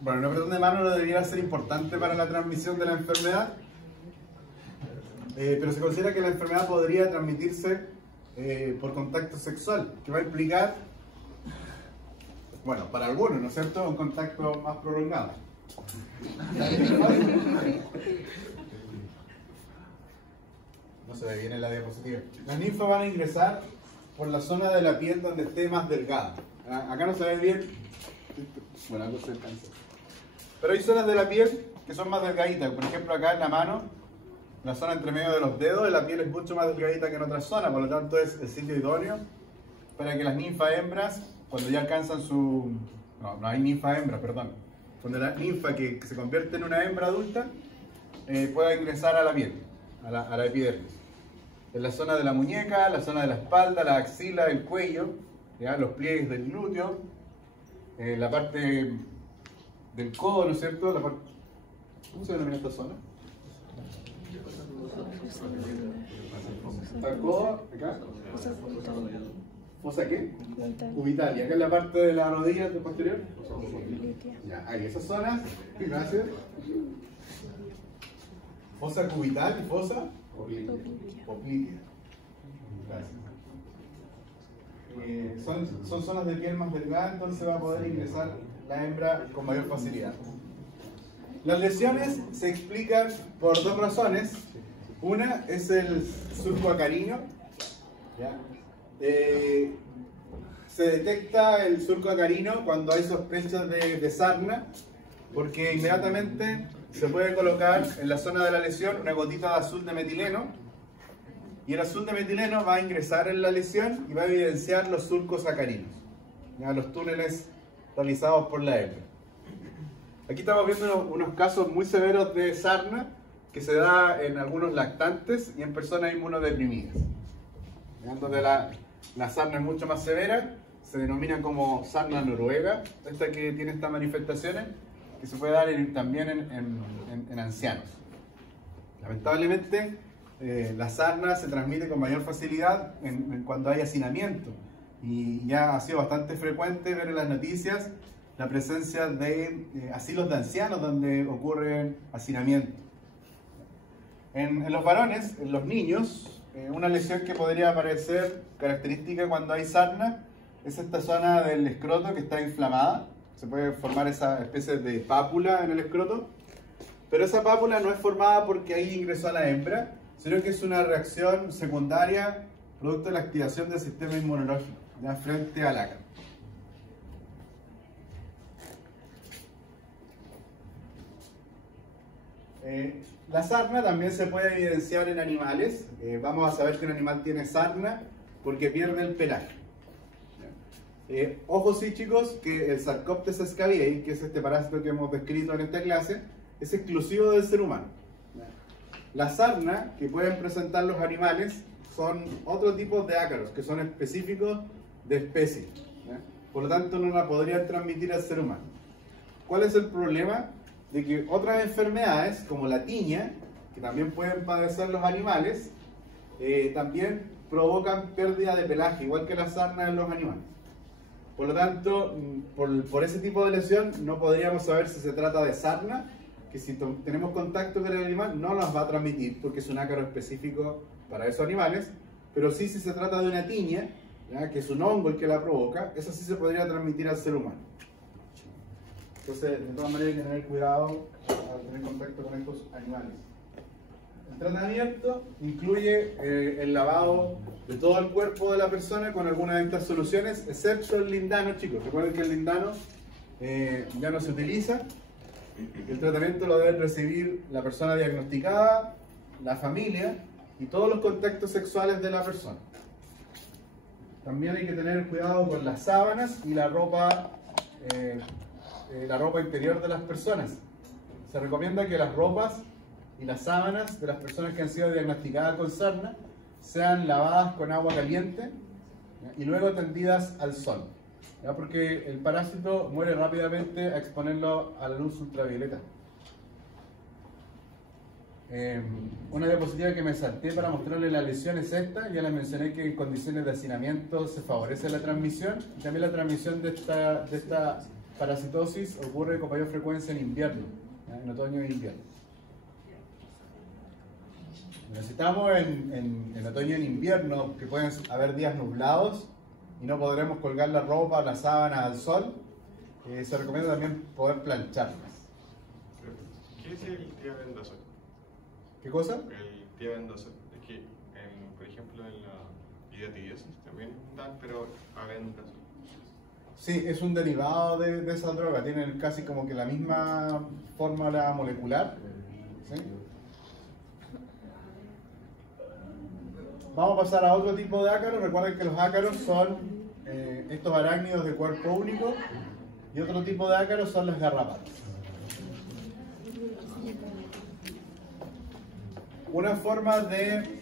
Bueno, un apretón de mano no debería ser importante para la transmisión de la enfermedad, pero se considera que la enfermedad podría transmitirse por contacto sexual, que va a implicar, bueno, para algunos, ¿no es cierto?, un contacto más prolongado. No se ve bien en la diapositiva. Las ninfas van a ingresar por la zona de la piel donde esté más delgada. Acá no se ve bien. Bueno, algo se alcanza. Pero hay zonas de la piel que son más delgaditas. Por ejemplo, acá en la mano, la zona entre medio de los dedos, la piel es mucho más delgadita que en otras zonas. Por lo tanto, es el sitio idóneo para que las ninfas hembras, cuando ya alcanzan su... No hay ninfa hembra, perdón. Cuando la ninfa que se convierte en una hembra adulta pueda ingresar a la piel, a la epidermis. En la zona de la muñeca, la zona de la espalda, la axila, el cuello, ¿ya? Los pliegues del glúteo, la parte del codo, ¿no es cierto? ¿Cómo se denomina esta zona? Sarcoa, acá. ¿Fosa qué? Cubital. ¿Y acá en la parte de la rodilla del posterior? Ya, ahí, esas zonas. Gracias. Fosa cubital y fosa poplitea. Gracias. Son zonas de piel más delgada, entonces va a poder ingresar la hembra con mayor facilidad. Las lesiones se explican por dos razones. Una es el surco acarino. ¿Ya? Se detecta el surco acarino cuando hay sospechas de sarna, porque inmediatamente se puede colocar en la zona de la lesión una gotita de azul de metileno, y el azul de metileno va a ingresar en la lesión y va a evidenciar los surcos acarinos, ¿ya? Los túneles realizados por la hembra. Aquí estamos viendo unos casos muy severos de sarna que se da en algunos lactantes y en personas inmunodeprimidas, donde la sarna es mucho más severa. Se denomina como sarna noruega, esta que tiene estas manifestaciones, que se puede dar también en ancianos. Lamentablemente, la sarna se transmite con mayor facilidad cuando hay hacinamiento, y ya ha sido bastante frecuente ver en las noticias la presencia de asilos de ancianos donde ocurre hacinamiento. En los varones, en los niños, una lesión que podría parecer característica cuando hay sarna es esta zona del escroto que está inflamada. Se puede formar esa especie de pápula en el escroto, pero esa pápula no es formada porque ahí ingresó la hembra, sino que es una reacción secundaria producto de la activación del sistema inmunológico, ¿ya? Frente al ácaro. La sarna también se puede evidenciar en animales. Vamos a saber que un animal tiene sarna porque pierde el pelaje. Ojo sí, chicos, que el Sarcoptes scabiei, que es este parásito que hemos descrito en esta clase, es exclusivo del ser humano. La sarna que pueden presentar los animales son otro tipo de ácaros que son específicos de especies. Por lo tanto, no la podrían transmitir al ser humano. ¿Cuál es el problema? De que otras enfermedades, como la tiña, que también pueden padecer los animales, también provocan pérdida de pelaje, igual que la sarna en los animales. Por lo tanto, por ese tipo de lesión no podríamos saber si se trata de sarna, que si tenemos contacto con el animal no nos va a transmitir porque es un ácaro específico para esos animales, pero sí si se trata de una tiña, ¿ya? Que es un hongo el que la provoca, esa sí se podría transmitir al ser humano. Entonces, de todas maneras hay que tener cuidado al tener contacto con estos animales. El tratamiento incluye el lavado de todo el cuerpo de la persona con alguna de estas soluciones, excepto el lindano, chicos. Recuerden que el lindano ya no se utiliza. El tratamiento lo debe recibir la persona diagnosticada, la familia y todos los contactos sexuales de la persona. También hay que tener cuidado con las sábanas y la ropa interior de las personas. Se recomienda que las ropas y las sábanas de las personas que han sido diagnosticadas con sarna sean lavadas con agua caliente, ¿ya? Y luego tendidas al sol, ¿ya? Porque el parásito muere rápidamente a exponerlo a la luz ultravioleta. Una diapositiva que me salté para mostrarles la lesión es esta. Ya les mencioné que en condiciones de hacinamiento se favorece la transmisión, y también la transmisión de esta parasitosis ocurre con mayor frecuencia en invierno, ¿ya? En otoño e invierno. Necesitamos en otoño y en invierno, que pueden haber días nublados y no podremos colgar la ropa o la sábana al sol. Se recomienda también poder plancharlas. ¿Qué es el tiavendosol? ¿Qué cosa? El tiavendosol. Es que, por ejemplo, en la hidatidiasis también dan, pero avendosol. Sí, es un derivado de esa droga. Tienen casi como que la misma fórmula molecular, ¿sí? Vamos a pasar a otro tipo de ácaros. Recuerden que los ácaros son estos arácnidos de cuerpo único, y otro tipo de ácaros son las garrapatas. Una forma de...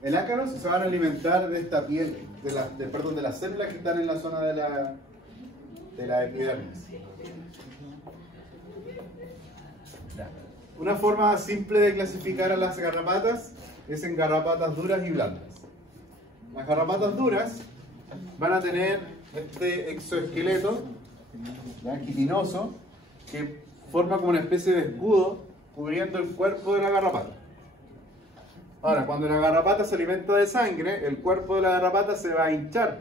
El ácaro se van a alimentar de esta piel, de las células que están en la zona de la epidermis. Una forma simple de clasificar a las garrapatas es en garrapatas duras y blandas. Las garrapatas duras van a tener este exoesqueleto, ¿ya?, quitinoso, que forma como una especie de escudo cubriendo el cuerpo de la garrapata. Ahora, cuando la garrapata se alimenta de sangre, el cuerpo de la garrapata se va a hinchar,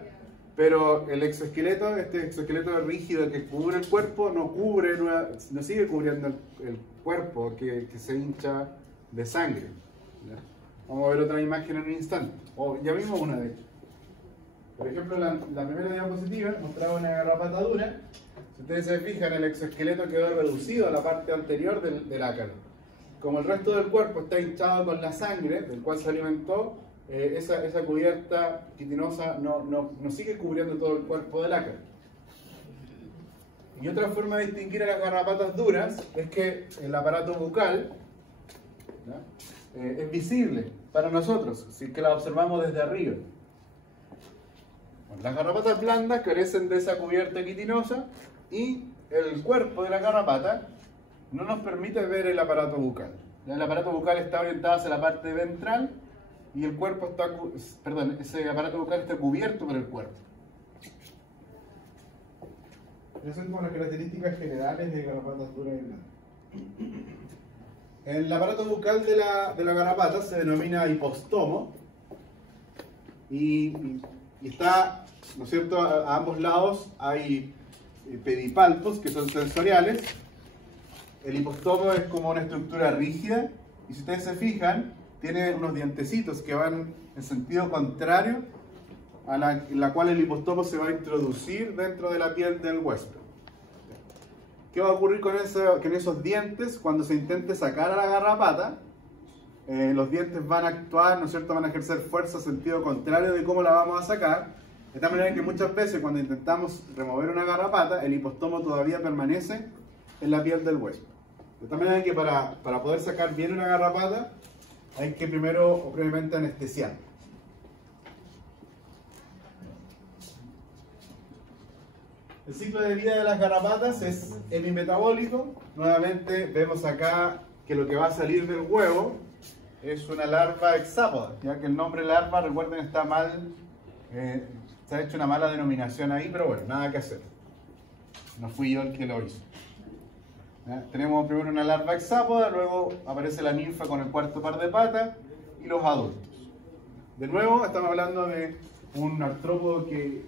pero el exoesqueleto, este exoesqueleto rígido que cubre el cuerpo, no sigue cubriendo el cuerpo que se hincha de sangre. ¿Ya? Vamos a ver otra imagen en un instante, o ya vimos una de ellas. Por ejemplo, la primera diapositiva mostraba una garrapata dura. Si ustedes se fijan, el exoesqueleto quedó reducido a la parte anterior del ácaro. Como el resto del cuerpo está hinchado con la sangre, del cual se alimentó, esa cubierta quitinosa no sigue cubriendo todo el cuerpo del ácaro. Y otra forma de distinguir a las garrapatas duras es que el aparato bucal, ¿ya?, es visible para nosotros, si es que la observamos desde arriba. Las garrapatas blandas carecen de esa cubierta quitinosa y el cuerpo de la garrapata no nos permite ver el aparato bucal. El aparato bucal está orientado hacia la parte ventral y el cuerpo está, ese aparato bucal está cubierto por el cuerpo. Esas son como las características generales de garrapatas duras y blandas. El aparato bucal de la garrapata se denomina hipostomo y está, ¿no es cierto?, a ambos lados hay pedipalpos que son sensoriales. El hipostomo es como una estructura rígida y si ustedes se fijan, tiene unos dientecitos que van en sentido contrario a la cual el hipostomo se va a introducir dentro de la piel del huésped. ¿Qué va a ocurrir con esos dientes cuando se intente sacar a la garrapata? Los dientes van a actuar, ¿no es cierto?, van a ejercer fuerza en sentido contrario de cómo la vamos a sacar, de tal manera que muchas veces cuando intentamos remover una garrapata, el hipostomo todavía permanece en la piel del huésped. De tal manera que para poder sacar bien una garrapata, hay que primero o previamente anestesiar. El ciclo de vida de las garrapatas es hemimetabólico. Nuevamente vemos acá que lo que va a salir del huevo es una larva hexápoda, ya que el nombre larva, recuerden, está mal, se ha hecho una mala denominación ahí, pero bueno, nada que hacer. No fui yo el que lo hizo. ¿Ya? Tenemos primero una larva hexápoda, luego aparece la ninfa con el cuarto par de patas y los adultos. De nuevo, estamos hablando de un artrópodo que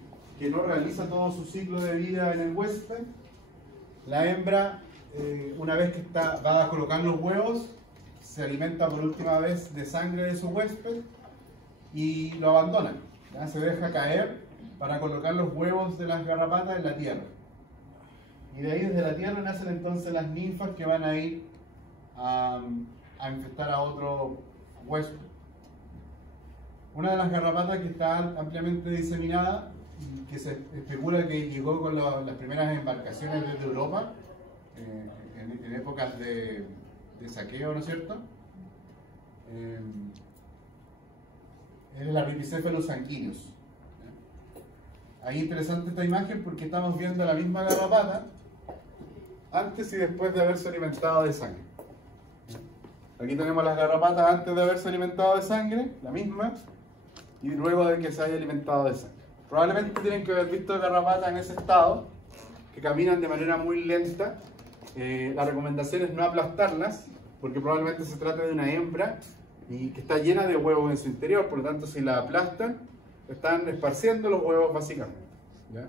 no realiza todo su ciclo de vida en el huésped. La hembra, una vez que va a colocar los huevos, se alimenta por última vez de sangre de su huésped y lo abandona. ¿Ya? Se deja caer para colocar los huevos de las garrapatas en la tierra. Y de ahí, desde la tierra, nacen entonces las ninfas que van a ir a infectar a otro huésped. Una de las garrapatas que está ampliamente diseminada, que se especula que llegó con las primeras embarcaciones desde Europa, en épocas de saqueo, ¿no es cierto? Es el Rhipicephalus sanguineus. Ahí interesante esta imagen porque estamos viendo la misma garrapata antes y después de haberse alimentado de sangre. Aquí tenemos las garrapatas antes de haberse alimentado de sangre, la misma, y luego de que se haya alimentado de sangre. Probablemente tienen que haber visto garrapatas en ese estado, que caminan de manera muy lenta. La recomendación es no aplastarlas, porque probablemente se trata de una hembra y que está llena de huevos en su interior, por lo tanto si la aplastan, están esparciendo los huevos básicamente. ¿Ya?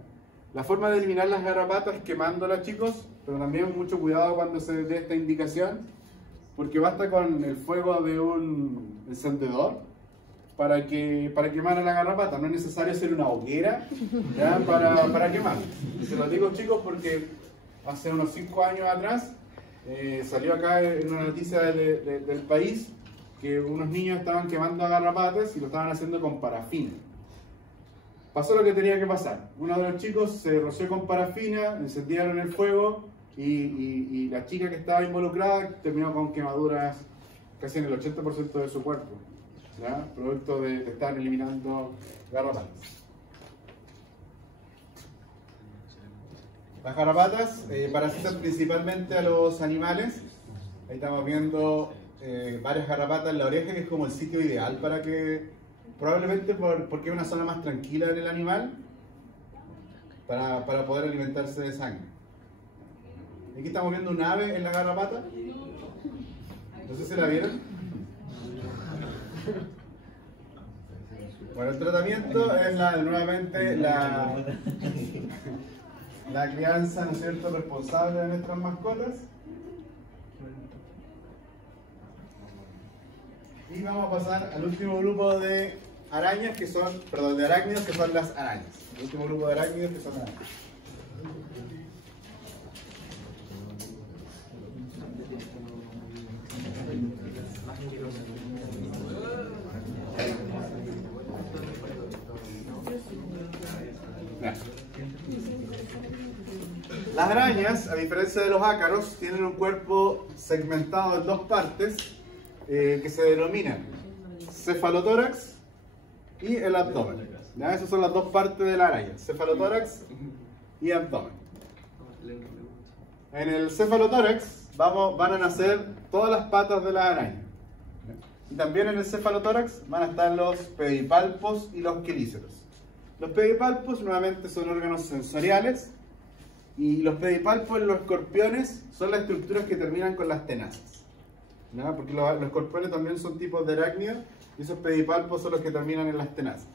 La forma de eliminar las garrapatas es quemándolas, chicos, pero también mucho cuidado cuando se dé esta indicación, porque basta con el fuego de un encendedor para quemar a la garrapata. No es necesario hacer una hoguera, ¿ya?, para quemar. Y se lo digo, chicos, porque hace unos 5 años atrás salió acá en una noticia del país que unos niños estaban quemando a garrapatas y lo estaban haciendo con parafina. Pasó lo que tenía que pasar. Uno de los chicos se roció con parafina, encendieron el fuego y la chica que estaba involucrada terminó con quemaduras casi en el 80% de su cuerpo, ¿ya?, producto de estar eliminando garrapatas. Las garrapatas parasitan principalmente a los animales. Ahí estamos viendo varias garrapatas en la oreja, que es como el sitio ideal para que, probablemente porque es una zona más tranquila en el animal, para poder alimentarse de sangre. Aquí estamos viendo un ave en la garrapata. No sé si la vieron. Bueno, el tratamiento es nuevamente la crianza, ¿no es cierto?, responsable de nuestras mascotas. Y vamos a pasar al último grupo de arañas que son, perdón, de arácnidos, que son las arañas. El último grupo de arácnidos que son las arañas. Las arañas, a diferencia de los ácaros, tienen un cuerpo segmentado en dos partes que se denominan cefalotórax y el abdomen. ¿Ya? Esas son las dos partes de la araña, cefalotórax y abdomen. En el cefalotórax van a nacer todas las patas de la araña. Y también en el cefalotórax van a estar los pedipalpos y los quelíceros. Los pedipalpos nuevamente son órganos sensoriales, y los pedipalpos en los escorpiones son las estructuras que terminan con las tenazas. ¿No? Porque los escorpiones también son tipos de arácnidos, y esos pedipalpos son los que terminan en las tenazas.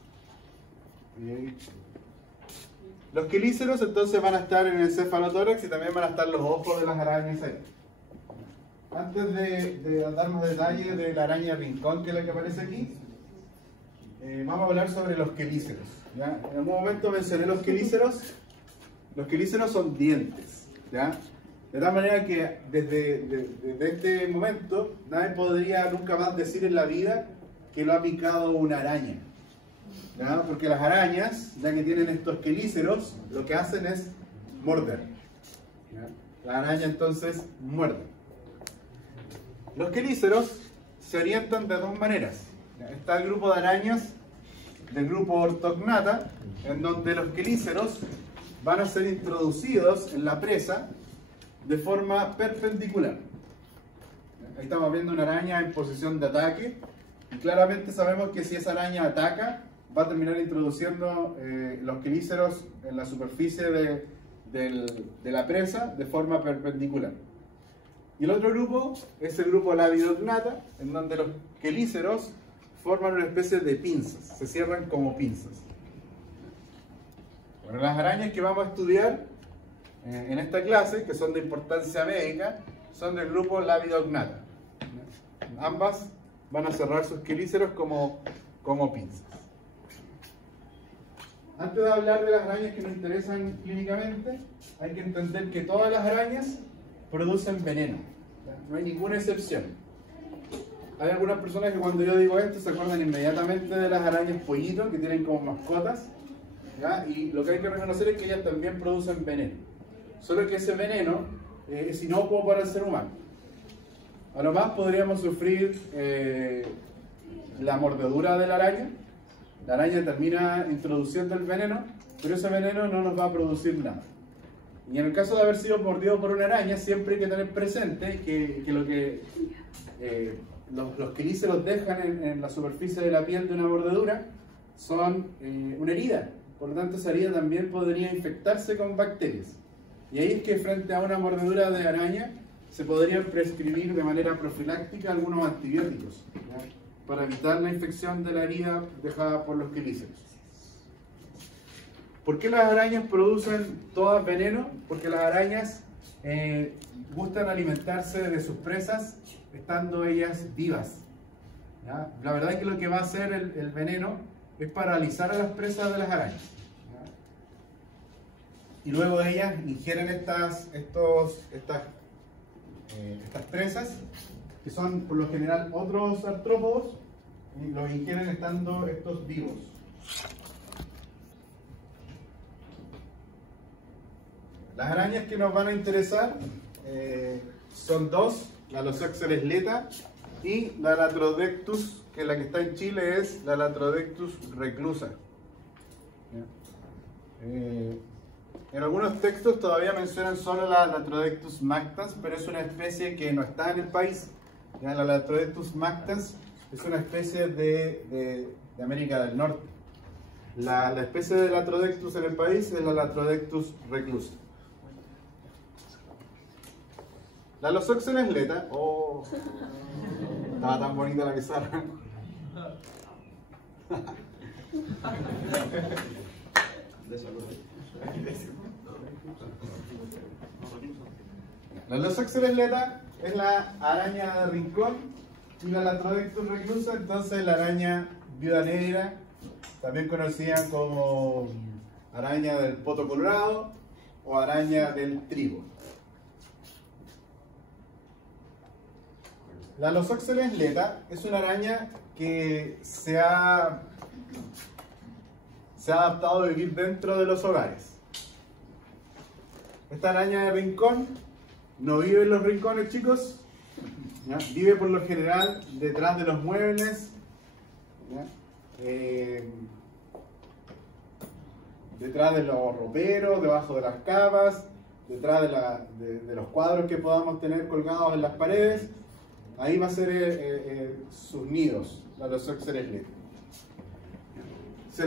Los quelíceros entonces van a estar en el cefalotórax, y también van a estar los ojos de las arañas ahí. Antes de dar más detalles de la araña rincón, que es la que aparece aquí, vamos a hablar sobre los quelíceros. ¿Ya? En algún momento mencioné los quelíceros. Los quelíceros son dientes. ¿Ya? De tal manera que desde este momento nadie podría nunca más decir en la vida que lo ha picado una araña. ¿Ya? Porque las arañas, ya que tienen estos quelíceros, lo que hacen es morder. ¿Ya? La araña entonces muerde. Los quelíceros se orientan de dos maneras. ¿Ya? Está el grupo de arañas del grupo Ortognata, en donde los quelíceros van a ser introducidos en la presa de forma perpendicular. Ahí estamos viendo una araña en posición de ataque, y claramente sabemos que si esa araña ataca, va a terminar introduciendo los quelíceros en la superficie de la presa de forma perpendicular. Y el otro grupo es el grupo Labidognata, en donde los quelíceros forman una especie de pinzas, se cierran como pinzas. Bueno, las arañas que vamos a estudiar en esta clase, que son de importancia médica, son del grupo Labidognata. Ambas van a cerrar sus quelíceros como pinzas. Antes de hablar de las arañas que nos interesan clínicamente, hay que entender que todas las arañas producen veneno. No hay ninguna excepción. Hay algunas personas que cuando yo digo esto se acuerdan inmediatamente de las arañas pollito, que tienen como mascotas. ¿Ya? Y lo que hay que reconocer es que ellas también producen veneno. Solo que ese veneno es inocuo para el ser humano. A lo más podríamos sufrir la mordedura de la araña. La araña termina introduciendo el veneno, pero ese veneno no nos va a producir nada. Y en el caso de haber sido mordido por una araña, siempre hay que tener presente que los quelíceros dejan en la superficie de la piel de una mordedura son una herida. Por lo tanto, esa herida también podría infectarse con bacterias. Y ahí es que frente a una mordedura de araña se podrían prescribir de manera profiláctica algunos antibióticos, ¿ya? Para evitar la infección de la herida dejada por los quelíceros. ¿Por qué las arañas producen todas veneno? Porque las arañas gustan alimentarse de sus presas estando ellas vivas. ¿Ya? La verdad es que lo que va a hacer el veneno es paralizar a las presas de las arañas. ¿Ya? Y luego ellas ingieren estas presas, que son por lo general otros artrópodos, y los ingieren estando estos vivos. Las arañas que nos van a interesar son dos, la Loxoxeres leta y la Latrodectus, que la que está en Chile es la Latrodectus reclusa. En algunos textos todavía mencionan solo la Latrodectus mactans, pero es una especie que no está en el país. ¿Ya? La Latrodectus mactans es una especie de América del Norte. La especie de Latrodectus en el país es la Latrodectus reclusa. La Losoxeles leta, oh, estaba tan bonita la pizarra. La Losoxeles leta es la araña de rincón y la Latrodectus reclusa, entonces la araña viuda negra, también conocida como araña del poto colorado o araña del trigo. La Losoxeles leta es una araña que se ha adaptado a vivir dentro de los hogares. Esta araña de rincón no vive en los rincones, chicos. ¿Ya? Vive por lo general detrás de los muebles, ¿ya? Detrás de los roperos, debajo de las camas, detrás de los cuadros que podamos tener colgados en las paredes. Ahí va a ser sus nidos, la Losoxeles leta. Se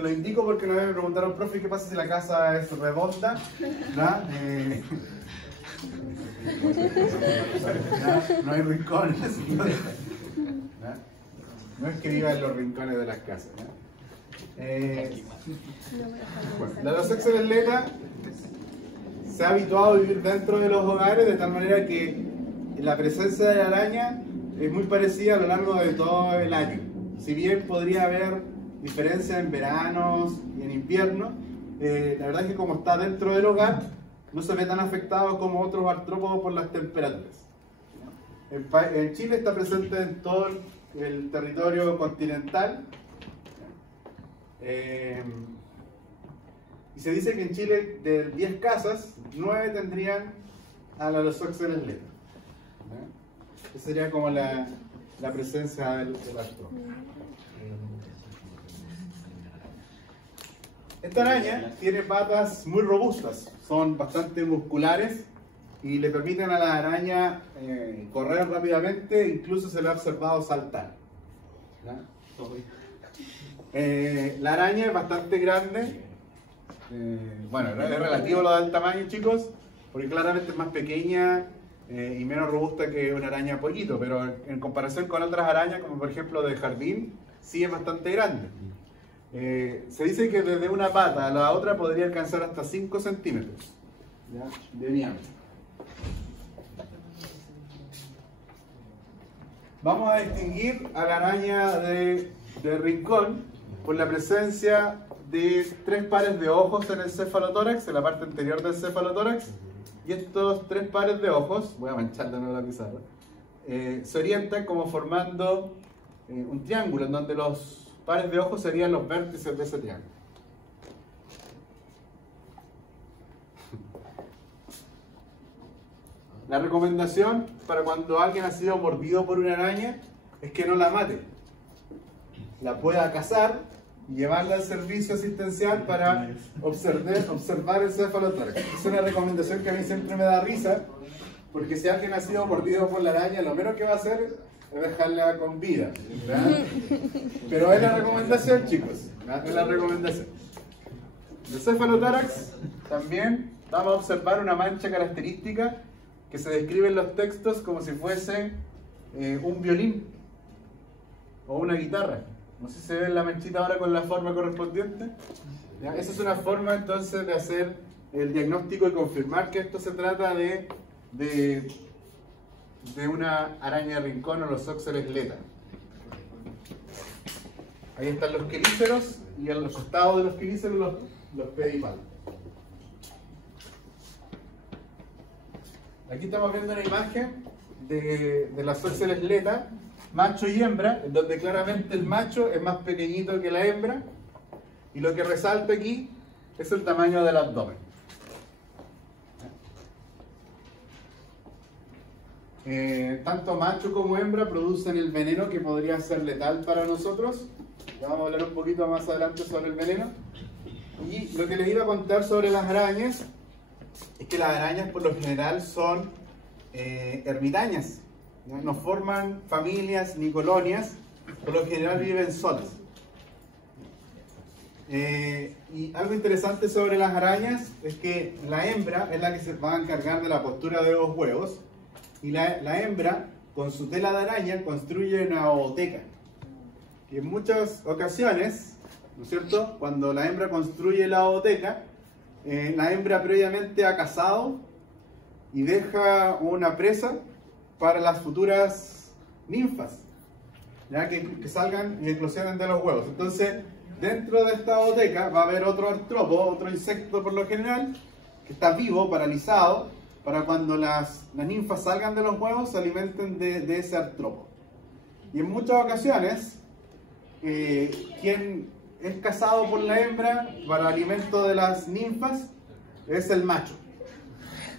lo indico porque una vez me preguntaron, profe, ¿qué pasa si la casa es redonda? ¿Ya? No hay rincones. ¿Ya? No es que viva en los rincones de las casas. Bueno, la Losoxeles leta se ha habituado a vivir dentro de los hogares de tal manera que la presencia de la araña es muy parecida a lo largo de todo el año. Si bien podría haber diferencias en veranos y en invierno, la verdad es que como está dentro del hogar, no se ve tan afectado como otros artrópodos por las temperaturas. En Chile está presente en todo el territorio continental. Y se dice que en Chile de 10 casas, 9 tendrían a la Losoxeles leta. Esa sería como la presencia del artrópodo. Esta araña tiene patas muy robustas, son bastante musculares y le permiten a la araña correr rápidamente, incluso se le ha observado saltar. La araña es bastante grande, bueno, es relativo lo del tamaño, chicos, porque claramente es más pequeña y menos robusta que una araña pollito, pero en comparación con otras arañas, como por ejemplo de jardín, sí es bastante grande. Se dice que desde una pata a la otra podría alcanzar hasta 5 centímetros, ¿ya?, de diámetro. Vamos a distinguir a la araña de rincón por la presencia de 3 pares de ojos en el cefalotórax, en la parte anterior del cefalotórax, y estos 3 pares de ojos, voy a mancharla en la pizarra, se orientan como formando un triángulo en donde los pares de ojos serían los vértices de ese triángulo. La recomendación para cuando alguien ha sido mordido por una araña es que no la mate. La pueda cazar y llevarla al servicio asistencial para observar el cefalotórax. Es una recomendación que a mí siempre me da risa, porque si alguien ha sido mordido por la araña, lo menos que va a hacer es dejarla con vida, ¿verdad? Pero es la recomendación, chicos, ¿verdad? Es la recomendación. El cefalotórax también vamos a observar una mancha característica que se describe en los textos como si fuese un violín o una guitarra. No sé si se ve la manchita ahora con la forma correspondiente. ¿Ya? Esa es una forma entonces de hacer el diagnóstico y confirmar que esto se trata de una araña de rincón o Losoxeles leta. Ahí están los quelíceros y en los costados de los quelíceros los pedipalpos. Aquí estamos viendo una imagen de la Losoxeles leta, macho y hembra, en donde claramente el macho es más pequeñito que la hembra, y lo que resalta aquí es el tamaño del abdomen. Tanto macho como hembra producen el veneno que podría ser letal para nosotros. Ya vamos a hablar un poquito más adelante sobre el veneno. Y lo que les iba a contar sobre las arañas es que las arañas por lo general son ermitañas, no forman familias ni colonias, por lo general viven solas. Y algo interesante sobre las arañas es que la hembra es la que se va a encargar de la postura de los huevos, y la hembra con su tela de araña construye una ooteca. Y en muchas ocasiones, ¿no es cierto?, cuando la hembra construye la ooteca, la hembra previamente ha cazado y deja una presa para las futuras ninfas, ya que salgan y eclosionen de los huevos. Entonces, dentro de esta ooteca va a haber otro artrópodo, otro insecto por lo general, que está vivo, paralizado, para cuando las ninfas salgan de los huevos se alimenten de ese artrópodo. Y en muchas ocasiones, quien es cazado por la hembra para alimento de las ninfas es el macho,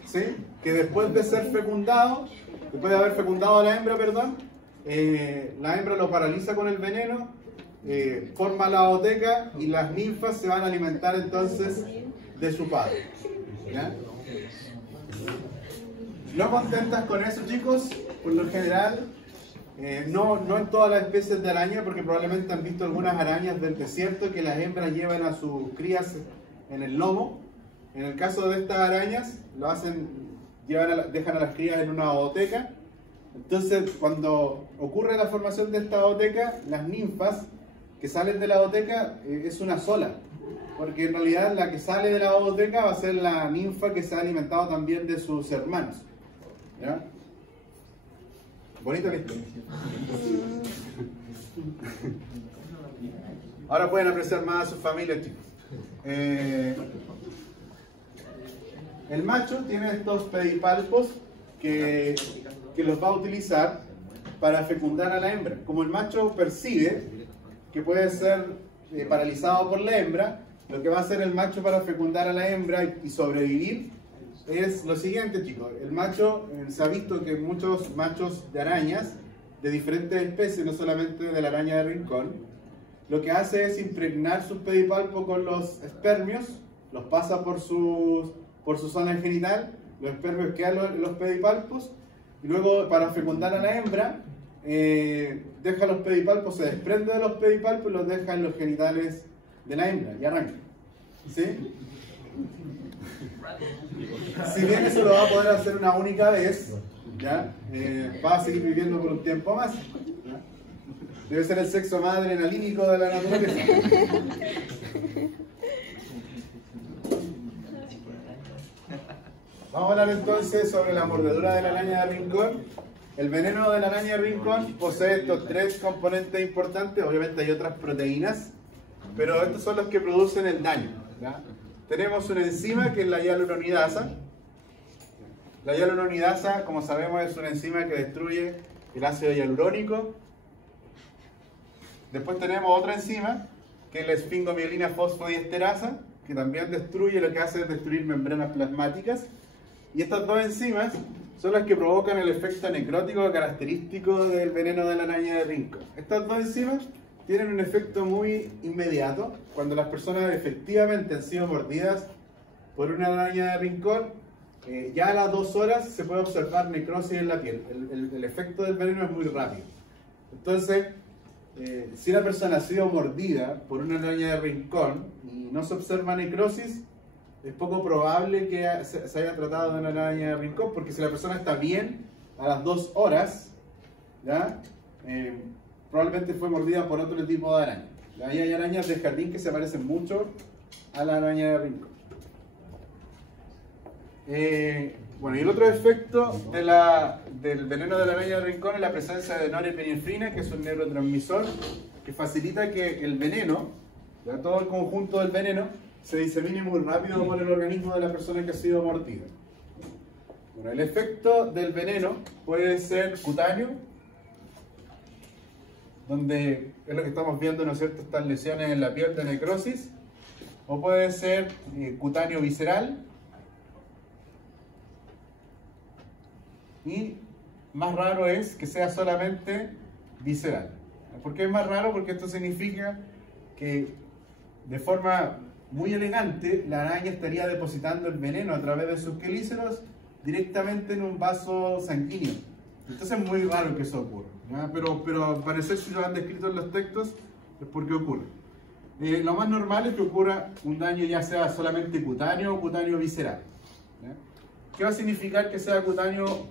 ¿sí? Que después de ser fecundado, después de haber fecundado a la hembra, perdón, la hembra lo paraliza con el veneno, forma la ooteca y las ninfas se van a alimentar entonces de su padre, ¿ya? No contentas con eso, chicos, por lo general, no en todas las especies de araña, porque probablemente han visto algunas arañas del desierto que las hembras llevan a sus crías en el lomo. En el caso de estas arañas, lo hacen, dejan a las crías en una ooteca. Entonces, cuando ocurre la formación de esta ooteca, las ninfas que salen de la ooteca es una sola, porque en realidad la que sale de la ooteca va a ser la ninfa que se ha alimentado también de sus hermanos, ¿ya? Bonito listo. Ahora pueden apreciar más a sus familias, chicos. El macho tiene estos pedipalpos que los va a utilizar para fecundar a la hembra. Como el macho percibe que puede ser paralizado por la hembra, lo que va a hacer el macho para fecundar a la hembra y sobrevivir es lo siguiente, chicos. El macho, se ha visto que muchos machos de arañas de diferentes especies, no solamente de la araña de rincón, lo que hace es impregnar sus pedipalpos con los espermios, los pasa por su zona genital, los espermios quedan en los pedipalpos, y luego para fecundar a la hembra, deja los pedipalpos, se desprende de los pedipalpos y los deja en los genitales de la hembra y arranca, ¿sí? Si bien eso lo va a poder hacer una única vez, ¿ya? Va a seguir viviendo por un tiempo más, ¿ya? Debe ser el sexo más adrenalínico de la naturaleza. Vamos a hablar entonces sobre la mordedura de la araña de rincón. El veneno de la araña de rincón posee estos tres componentes importantes. Obviamente hay otras proteínas, pero estos son los que producen el daño, ¿ya? Tenemos una enzima que es la hialuronidasa. La hialuronidasa, como sabemos, es una enzima que destruye el ácido hialurónico. Después tenemos otra enzima, que es la esfingomielina fosfodiesterasa, que también destruye, lo que hace es destruir membranas plasmáticas. Y estas dos enzimas son las que provocan el efecto necrótico característico del veneno de la araña de rincón. Estas dos enzimas tienen un efecto muy inmediato. Cuando las personas efectivamente han sido mordidas por una araña de rincón, ya a las 2 horas se puede observar necrosis en la piel. El efecto del veneno es muy rápido. Entonces, si la persona ha sido mordida por una araña de rincón y no se observa necrosis, es poco probable que se haya tratado de una araña de rincón, porque si la persona está bien a las 2 horas, ¿ya? Probablemente fue mordida por otro tipo de araña. Ahí hay arañas de jardín que se parecen mucho a la araña de rincón. Bueno, y el otro efecto del veneno de la araña de rincón es la presencia de norepinefrina, que es un neurotransmisor que facilita que el veneno, ¿ya? Todo el conjunto del veneno, se disemine muy rápido por el organismo de la persona que ha sido mordida. Bueno, el efecto del veneno puede ser cutáneo, donde es lo que estamos viendo, ¿no es cierto?, estas lesiones en la piel de necrosis, o puede ser cutáneo visceral, y más raro es que sea solamente visceral. ¿Por qué es más raro? Porque esto significa que de forma muy elegante, la araña estaría depositando el veneno a través de sus quelíceros directamente en un vaso sanguíneo. Entonces es muy raro que eso ocurra, ¿ya? Pero al parecer, si lo han descrito en los textos, es porque ocurre. Lo más normal es que ocurra un daño ya sea solamente cutáneo o cutáneo visceral, ¿ya? ¿Qué va a significar que sea cutáneo,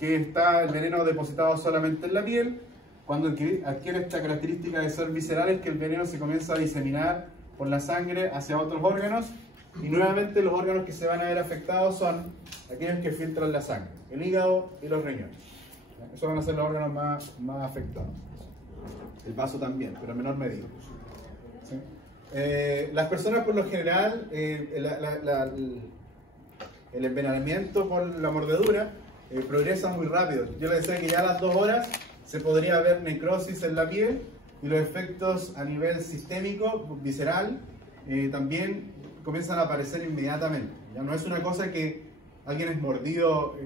que está el veneno depositado solamente en la piel? Cuando adquiere esta característica de ser visceral, es que el veneno se comienza a diseminar por la sangre hacia otros órganos, y nuevamente los órganos que se van a ver afectados son aquellos que filtran la sangre, el hígado y los riñones. Esos van a ser los órganos más afectados. El vaso también, pero en menor medida. ¿Sí? Las personas por lo general, el envenenamiento por la mordedura progresa muy rápido. Yo les decía que ya a las 2 horas se podría ver necrosis en la piel, y los efectos a nivel sistémico, visceral, también comienzan a aparecer inmediatamente. Ya no es una cosa que alguien es mordido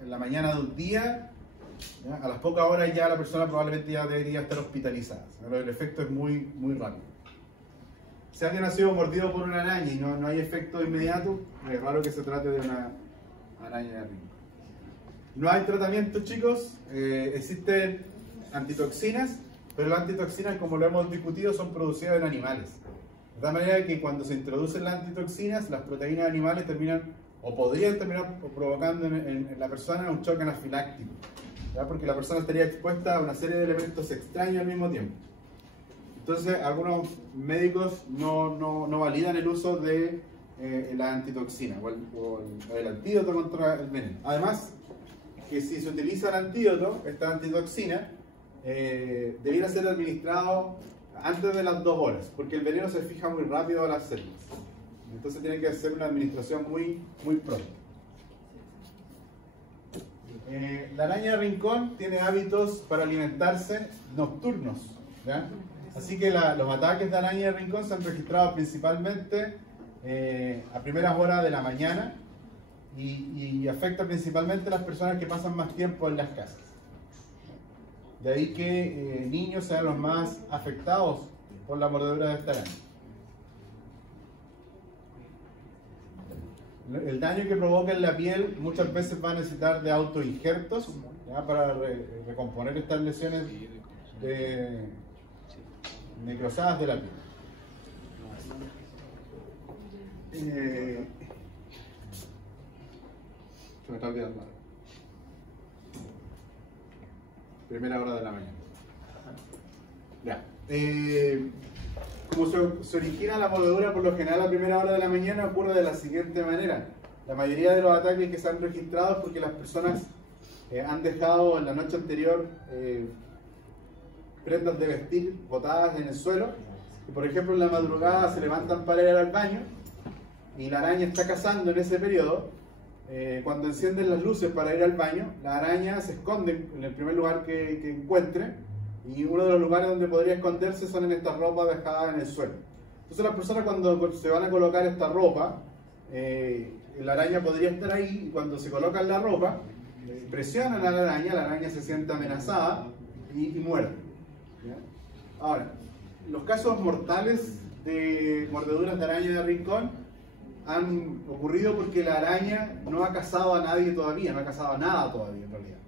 en la mañana de un día, ¿ya? A las pocas horas ya la persona probablemente ya debería estar hospitalizada. Pero el efecto es muy rápido. Si alguien ha sido mordido por una araña y no hay efecto inmediato, es raro que se trate de una araña de rincón. No hay tratamiento, chicos. Existen antitoxinas, pero las antitoxinas, como lo hemos discutido, son producidas en animales. De tal manera que cuando se introducen las antitoxinas, las proteínas animales terminan, o podrían terminar provocando en la persona un choque anafiláctico, ¿ya? Porque la persona estaría expuesta a una serie de elementos extraños al mismo tiempo. Entonces, algunos médicos no validan el uso de la antitoxina o el antídoto contra el veneno. Además, que si se utiliza el antídoto, esta antitoxina, debiera ser administrado antes de las 2 horas, porque el veneno se fija muy rápido a las células. Entonces tiene que hacer una administración muy pronto. La araña de rincón tiene hábitos para alimentarse nocturnos, ¿ya? Así que los ataques de araña de rincón se han registrado principalmente a primeras horas de la mañana, y afecta principalmente a las personas que pasan más tiempo en las casas. De ahí que niños sean los más afectados por la mordedura de esta araña. El daño que provoca en la piel muchas veces va a necesitar de autoinjertos, ¿ya? Para recomponer estas lesiones necrosadas de la piel. Se me está olvidando. Primera hora de la mañana. Ya. Como se origina la mordedura por lo general a primera hora de la mañana, ocurre de la siguiente manera. La mayoría de los ataques que se han registrado es porque las personas han dejado en la noche anterior prendas de vestir botadas en el suelo, y por ejemplo en la madrugada se levantan para ir al baño y la araña está cazando en ese periodo. Cuando encienden las luces para ir al baño, la araña se esconde en el primer lugar que encuentre, y uno de los lugares donde podría esconderse son en estas ropas dejadas en el suelo. Entonces las personas, cuando se van a colocar esta ropa, la araña podría estar ahí, y cuando se colocan la ropa, presionan a la araña se siente amenazada y muere. ¿Ya? Ahora, los casos mortales de mordeduras de araña de rincón han ocurrido porque la araña no ha cazado a nadie todavía, no ha cazado a nada todavía en realidad.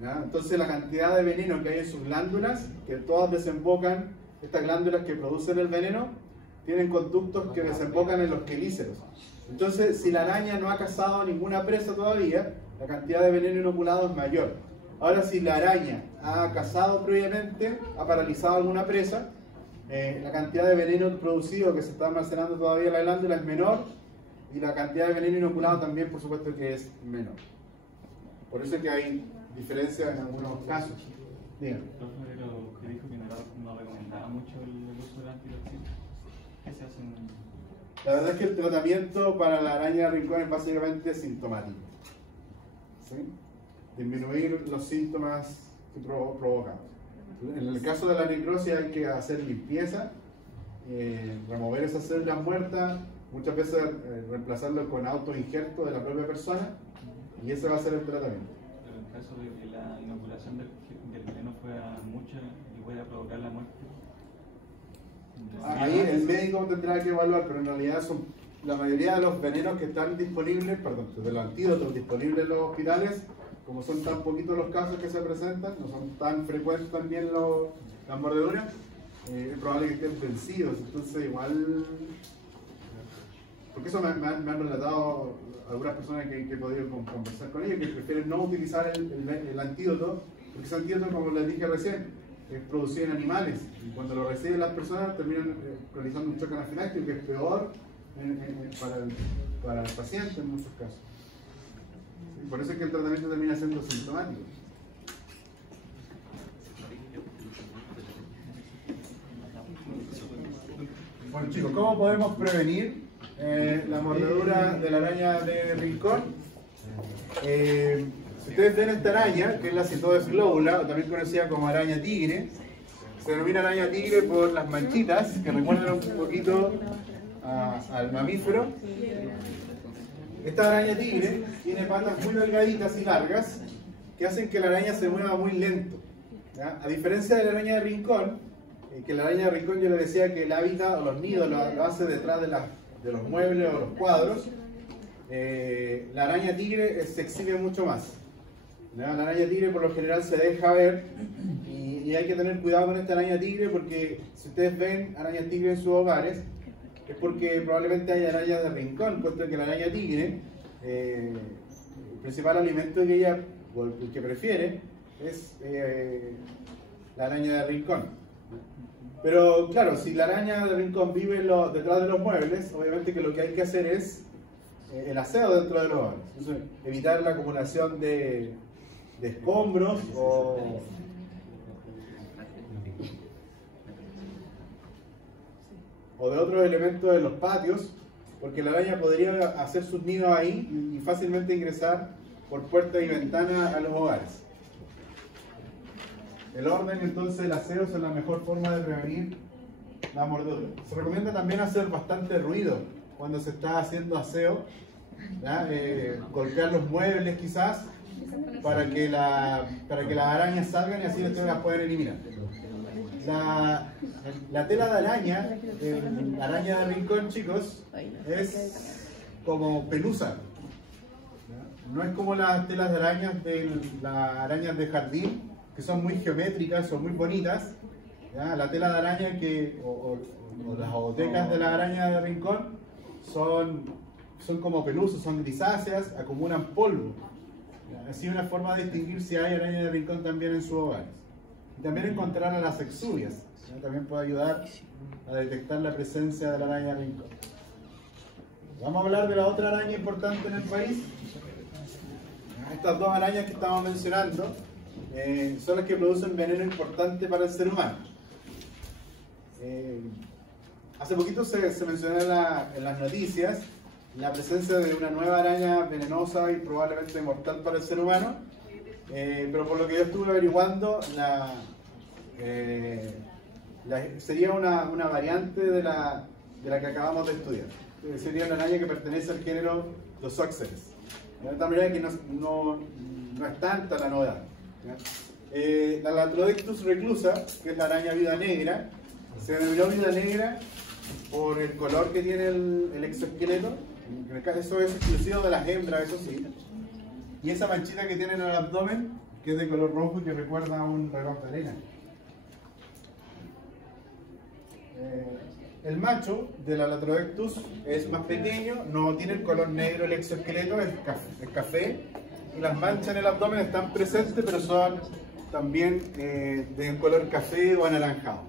¿Ya? Entonces la cantidad de veneno que hay en sus glándulas, que todas desembocan, estas glándulas que producen el veneno, tienen conductos que desembocan en los quelíceros. Entonces, si la araña no ha cazado ninguna presa todavía, la cantidad de veneno inoculado es mayor. Ahora, si la araña ha cazado previamente, ha paralizado alguna presa, la cantidad de veneno producido que se está almacenando todavía en la glándula es menor, y la cantidad de veneno inoculado también, por supuesto, que es menor. Por eso es que hay diferencias en algunos casos. Dígame. Lo que dijo que no recomendaba mucho el uso de antitoxinas. ¿Qué se hace en... La verdad es que el tratamiento para la araña de rincón es básicamente sintomático, ¿sí? Disminuir los síntomas que provocamos. En el caso de la necrosis hay que hacer limpieza, remover esas células muertas, muchas veces reemplazarlo con autoinjerto de la propia persona, y ese va a ser el tratamiento. Pero en caso de que la inoculación del veneno fuera mucha y pueda provocar la muerte. Ahí el médico tendrá que evaluar, pero en realidad son la mayoría de los venenos que están disponibles, perdón, de los antídotos disponibles en los hospitales, como son tan poquitos los casos que se presentan, no son tan frecuentes también las mordeduras, es probable que estén vencidos, entonces igual, porque eso me han relatado algunas personas que he podido conversar con ellos, que prefieren no utilizar el antídoto, porque ese antídoto, como les dije recién, es producido en animales, y cuando lo reciben las personas terminan realizando un choque anafiláctico, que es peor para el paciente en muchos casos. Y por eso es que el tratamiento termina siendo sintomático. Bueno chicos, ¿cómo podemos prevenir la mordedura de la araña de rincón? Si ustedes ven esta araña, que es la Citodes globula, o también conocida como araña tigre, se denomina araña tigre por las manchitas, que recuerdan un poquito al mamífero. Esta araña tigre tiene patas muy delgaditas y largas, que hacen que la araña se mueva muy lento, ¿ya? A diferencia de la araña de rincón, que la araña de rincón yo les decía que el hábitat o los nidos lo hace detrás de los muebles o los cuadros, la araña tigre se exhibe mucho más. ¿Ya? La araña tigre por lo general se deja ver y hay que tener cuidado con esta araña tigre, porque si ustedes ven araña tigre en sus hogares es porque probablemente hay arañas de rincón, puesto que la araña tigre, el principal alimento que ella, o el que prefiere, es la araña de rincón. Pero claro, si la araña de rincón vive detrás de los muebles, obviamente que lo que hay que hacer es el aseo dentro de los hogares. Entonces, evitar la acumulación de escombros o de otros elementos de los patios, porque la araña podría hacer sus nidos ahí y fácilmente ingresar por puertas y ventanas a los hogares. El orden, entonces, el aseo es la mejor forma de prevenir la mordedura. Se recomienda también hacer bastante ruido cuando se está haciendo aseo, golpear los muebles quizás, para que las arañas salgan y así ustedes las pueden eliminar. La tela de araña, la araña de rincón, chicos, es como pelusa. No es como las telas de arañas de las arañas de jardín, que son muy geométricas, son muy bonitas. ¿Ya? La tela de araña o las odotecas de la araña de rincón son como pelusas, son grisáceas, acumulan polvo. ¿Ya? Así una forma de distinguir si hay araña de rincón también en sus hogares. Y también encontrar a las exuvias, ¿ya? También puede ayudar a detectar la presencia de la araña de rincón. Vamos a hablar de la otra araña importante en el país. Estas dos arañas que estamos mencionando son las que producen veneno importante para el ser humano. Hace poquito se mencionó en las noticias la presencia de una nueva araña venenosa y probablemente mortal para el ser humano, pero por lo que yo estuve averiguando, sería una variante de la que acabamos de estudiar. Sería una araña que pertenece al género Los Oxeres. De tal manera que no es tanta la novedad. La Latrodectus reclusa, que es la araña viuda negra, se denominó viuda negra por el color que tiene el exoesqueleto. Eso es exclusivo de las hembras, eso sí. Y esa manchita que tiene en el abdomen, que es de color rojo y que recuerda a un reloj de arena. El macho de la Latrodectus es más pequeño, no tiene el color negro el exoesqueleto, es café. Y las manchas en el abdomen están presentes, pero son también de un color café o anaranjado.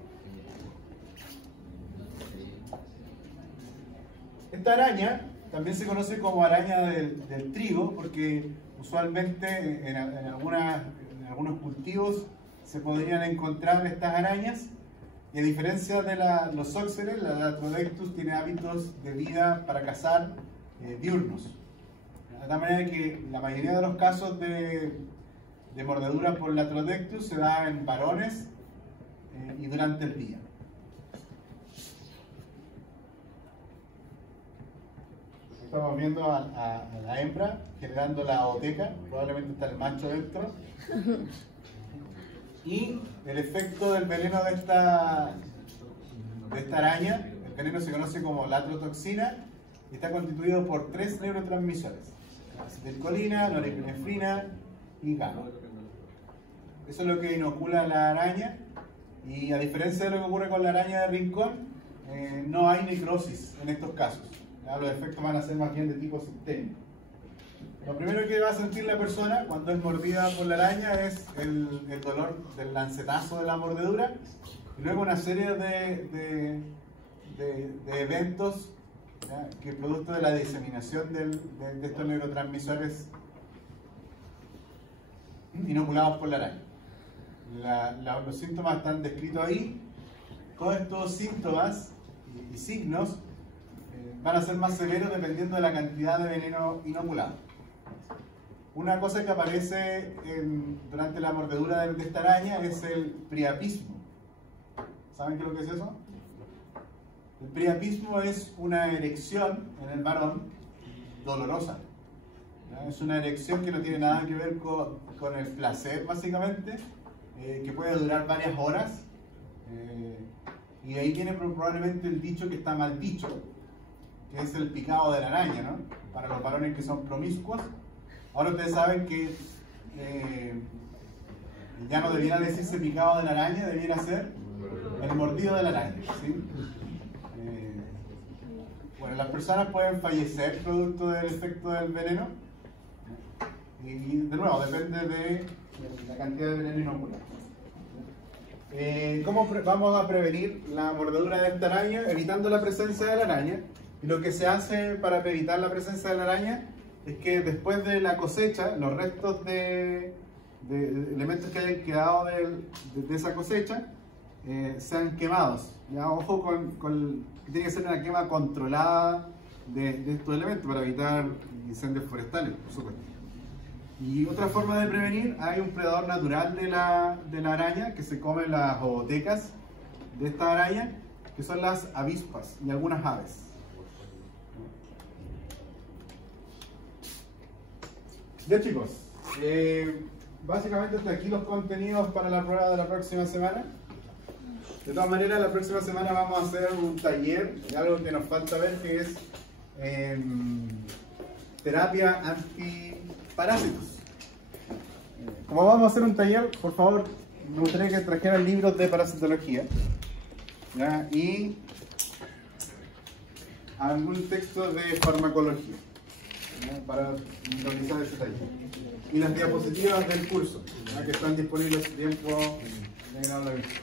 Esta araña también se conoce como araña del trigo, porque usualmente en algunos cultivos se podrían encontrar estas arañas. Y a diferencia de los óxeres, la Latrodectus tiene hábitos de vida para cazar diurnos. De tal manera que la mayoría de los casos de mordedura por Latrodectus se da en varones y durante el día. Estamos viendo a la hembra generando la oteca, probablemente está el macho dentro. Y el efecto del veneno de de esta araña, el veneno se conoce como latrotoxina y está constituido por 3 neurotransmisores: acetilcolina, norepinefrina y GABA. Eso es lo que inocula la araña, y a diferencia de lo que ocurre con la araña de rincón, no hay necrosis en estos casos. ¿Ya? Los efectos van a ser más bien de tipo sistémico. Lo primero que va a sentir la persona cuando es mordida por la araña es el dolor del lancetazo de la mordedura, y luego una serie de eventos, ¿ya? Que producto de la diseminación de estos neurotransmisores inoculados por la araña. Los síntomas están descritos ahí. Todos estos síntomas y signos van a ser más severos dependiendo de la cantidad de veneno inoculado. Una cosa que aparece durante la mordedura de esta araña es el priapismo. ¿Saben qué es lo que es eso? El priapismo es una erección en el varón dolorosa. ¿Ya? Es una erección que no tiene nada que ver con el placer, básicamente, que puede durar varias horas. Y de ahí viene probablemente el dicho que está mal dicho, que es el picado de la araña, ¿no? Para los varones que son promiscuos. Ahora ustedes saben que ya no debiera decirse picado de la araña, debiera ser el mordido de la araña, ¿sí? Bueno, las personas pueden fallecer producto del efecto del veneno, y de nuevo depende de la cantidad de veneno inoculado. ¿Cómo vamos a prevenir la mordedura de esta araña? Evitando la presencia de la araña. Y lo que se hace para evitar la presencia de la araña es que después de la cosecha, los restos de elementos que hayan quedado de esa cosecha sean quemados. ¿Ya? Ojo con que tiene que ser una quema controlada de estos elementos para evitar incendios forestales, por supuesto. Y otra forma de prevenir, hay un predador natural de la araña que se come las ovotecas de esta araña, que son las avispas y algunas aves. Ya, chicos, básicamente hasta aquí los contenidos para la prueba de la próxima semana. De todas maneras, la próxima semana vamos a hacer un taller de algo que nos falta ver, que es terapia antiparásitos. Como vamos a hacer un taller, por favor, me gustaría que trajeran libros de parasitología, ¿ya? Y algún texto de farmacología, ¿ya? Para realizar ese taller. Y las diapositivas del curso, ¿ya? Que están disponibles a tiempo de grabar la vista.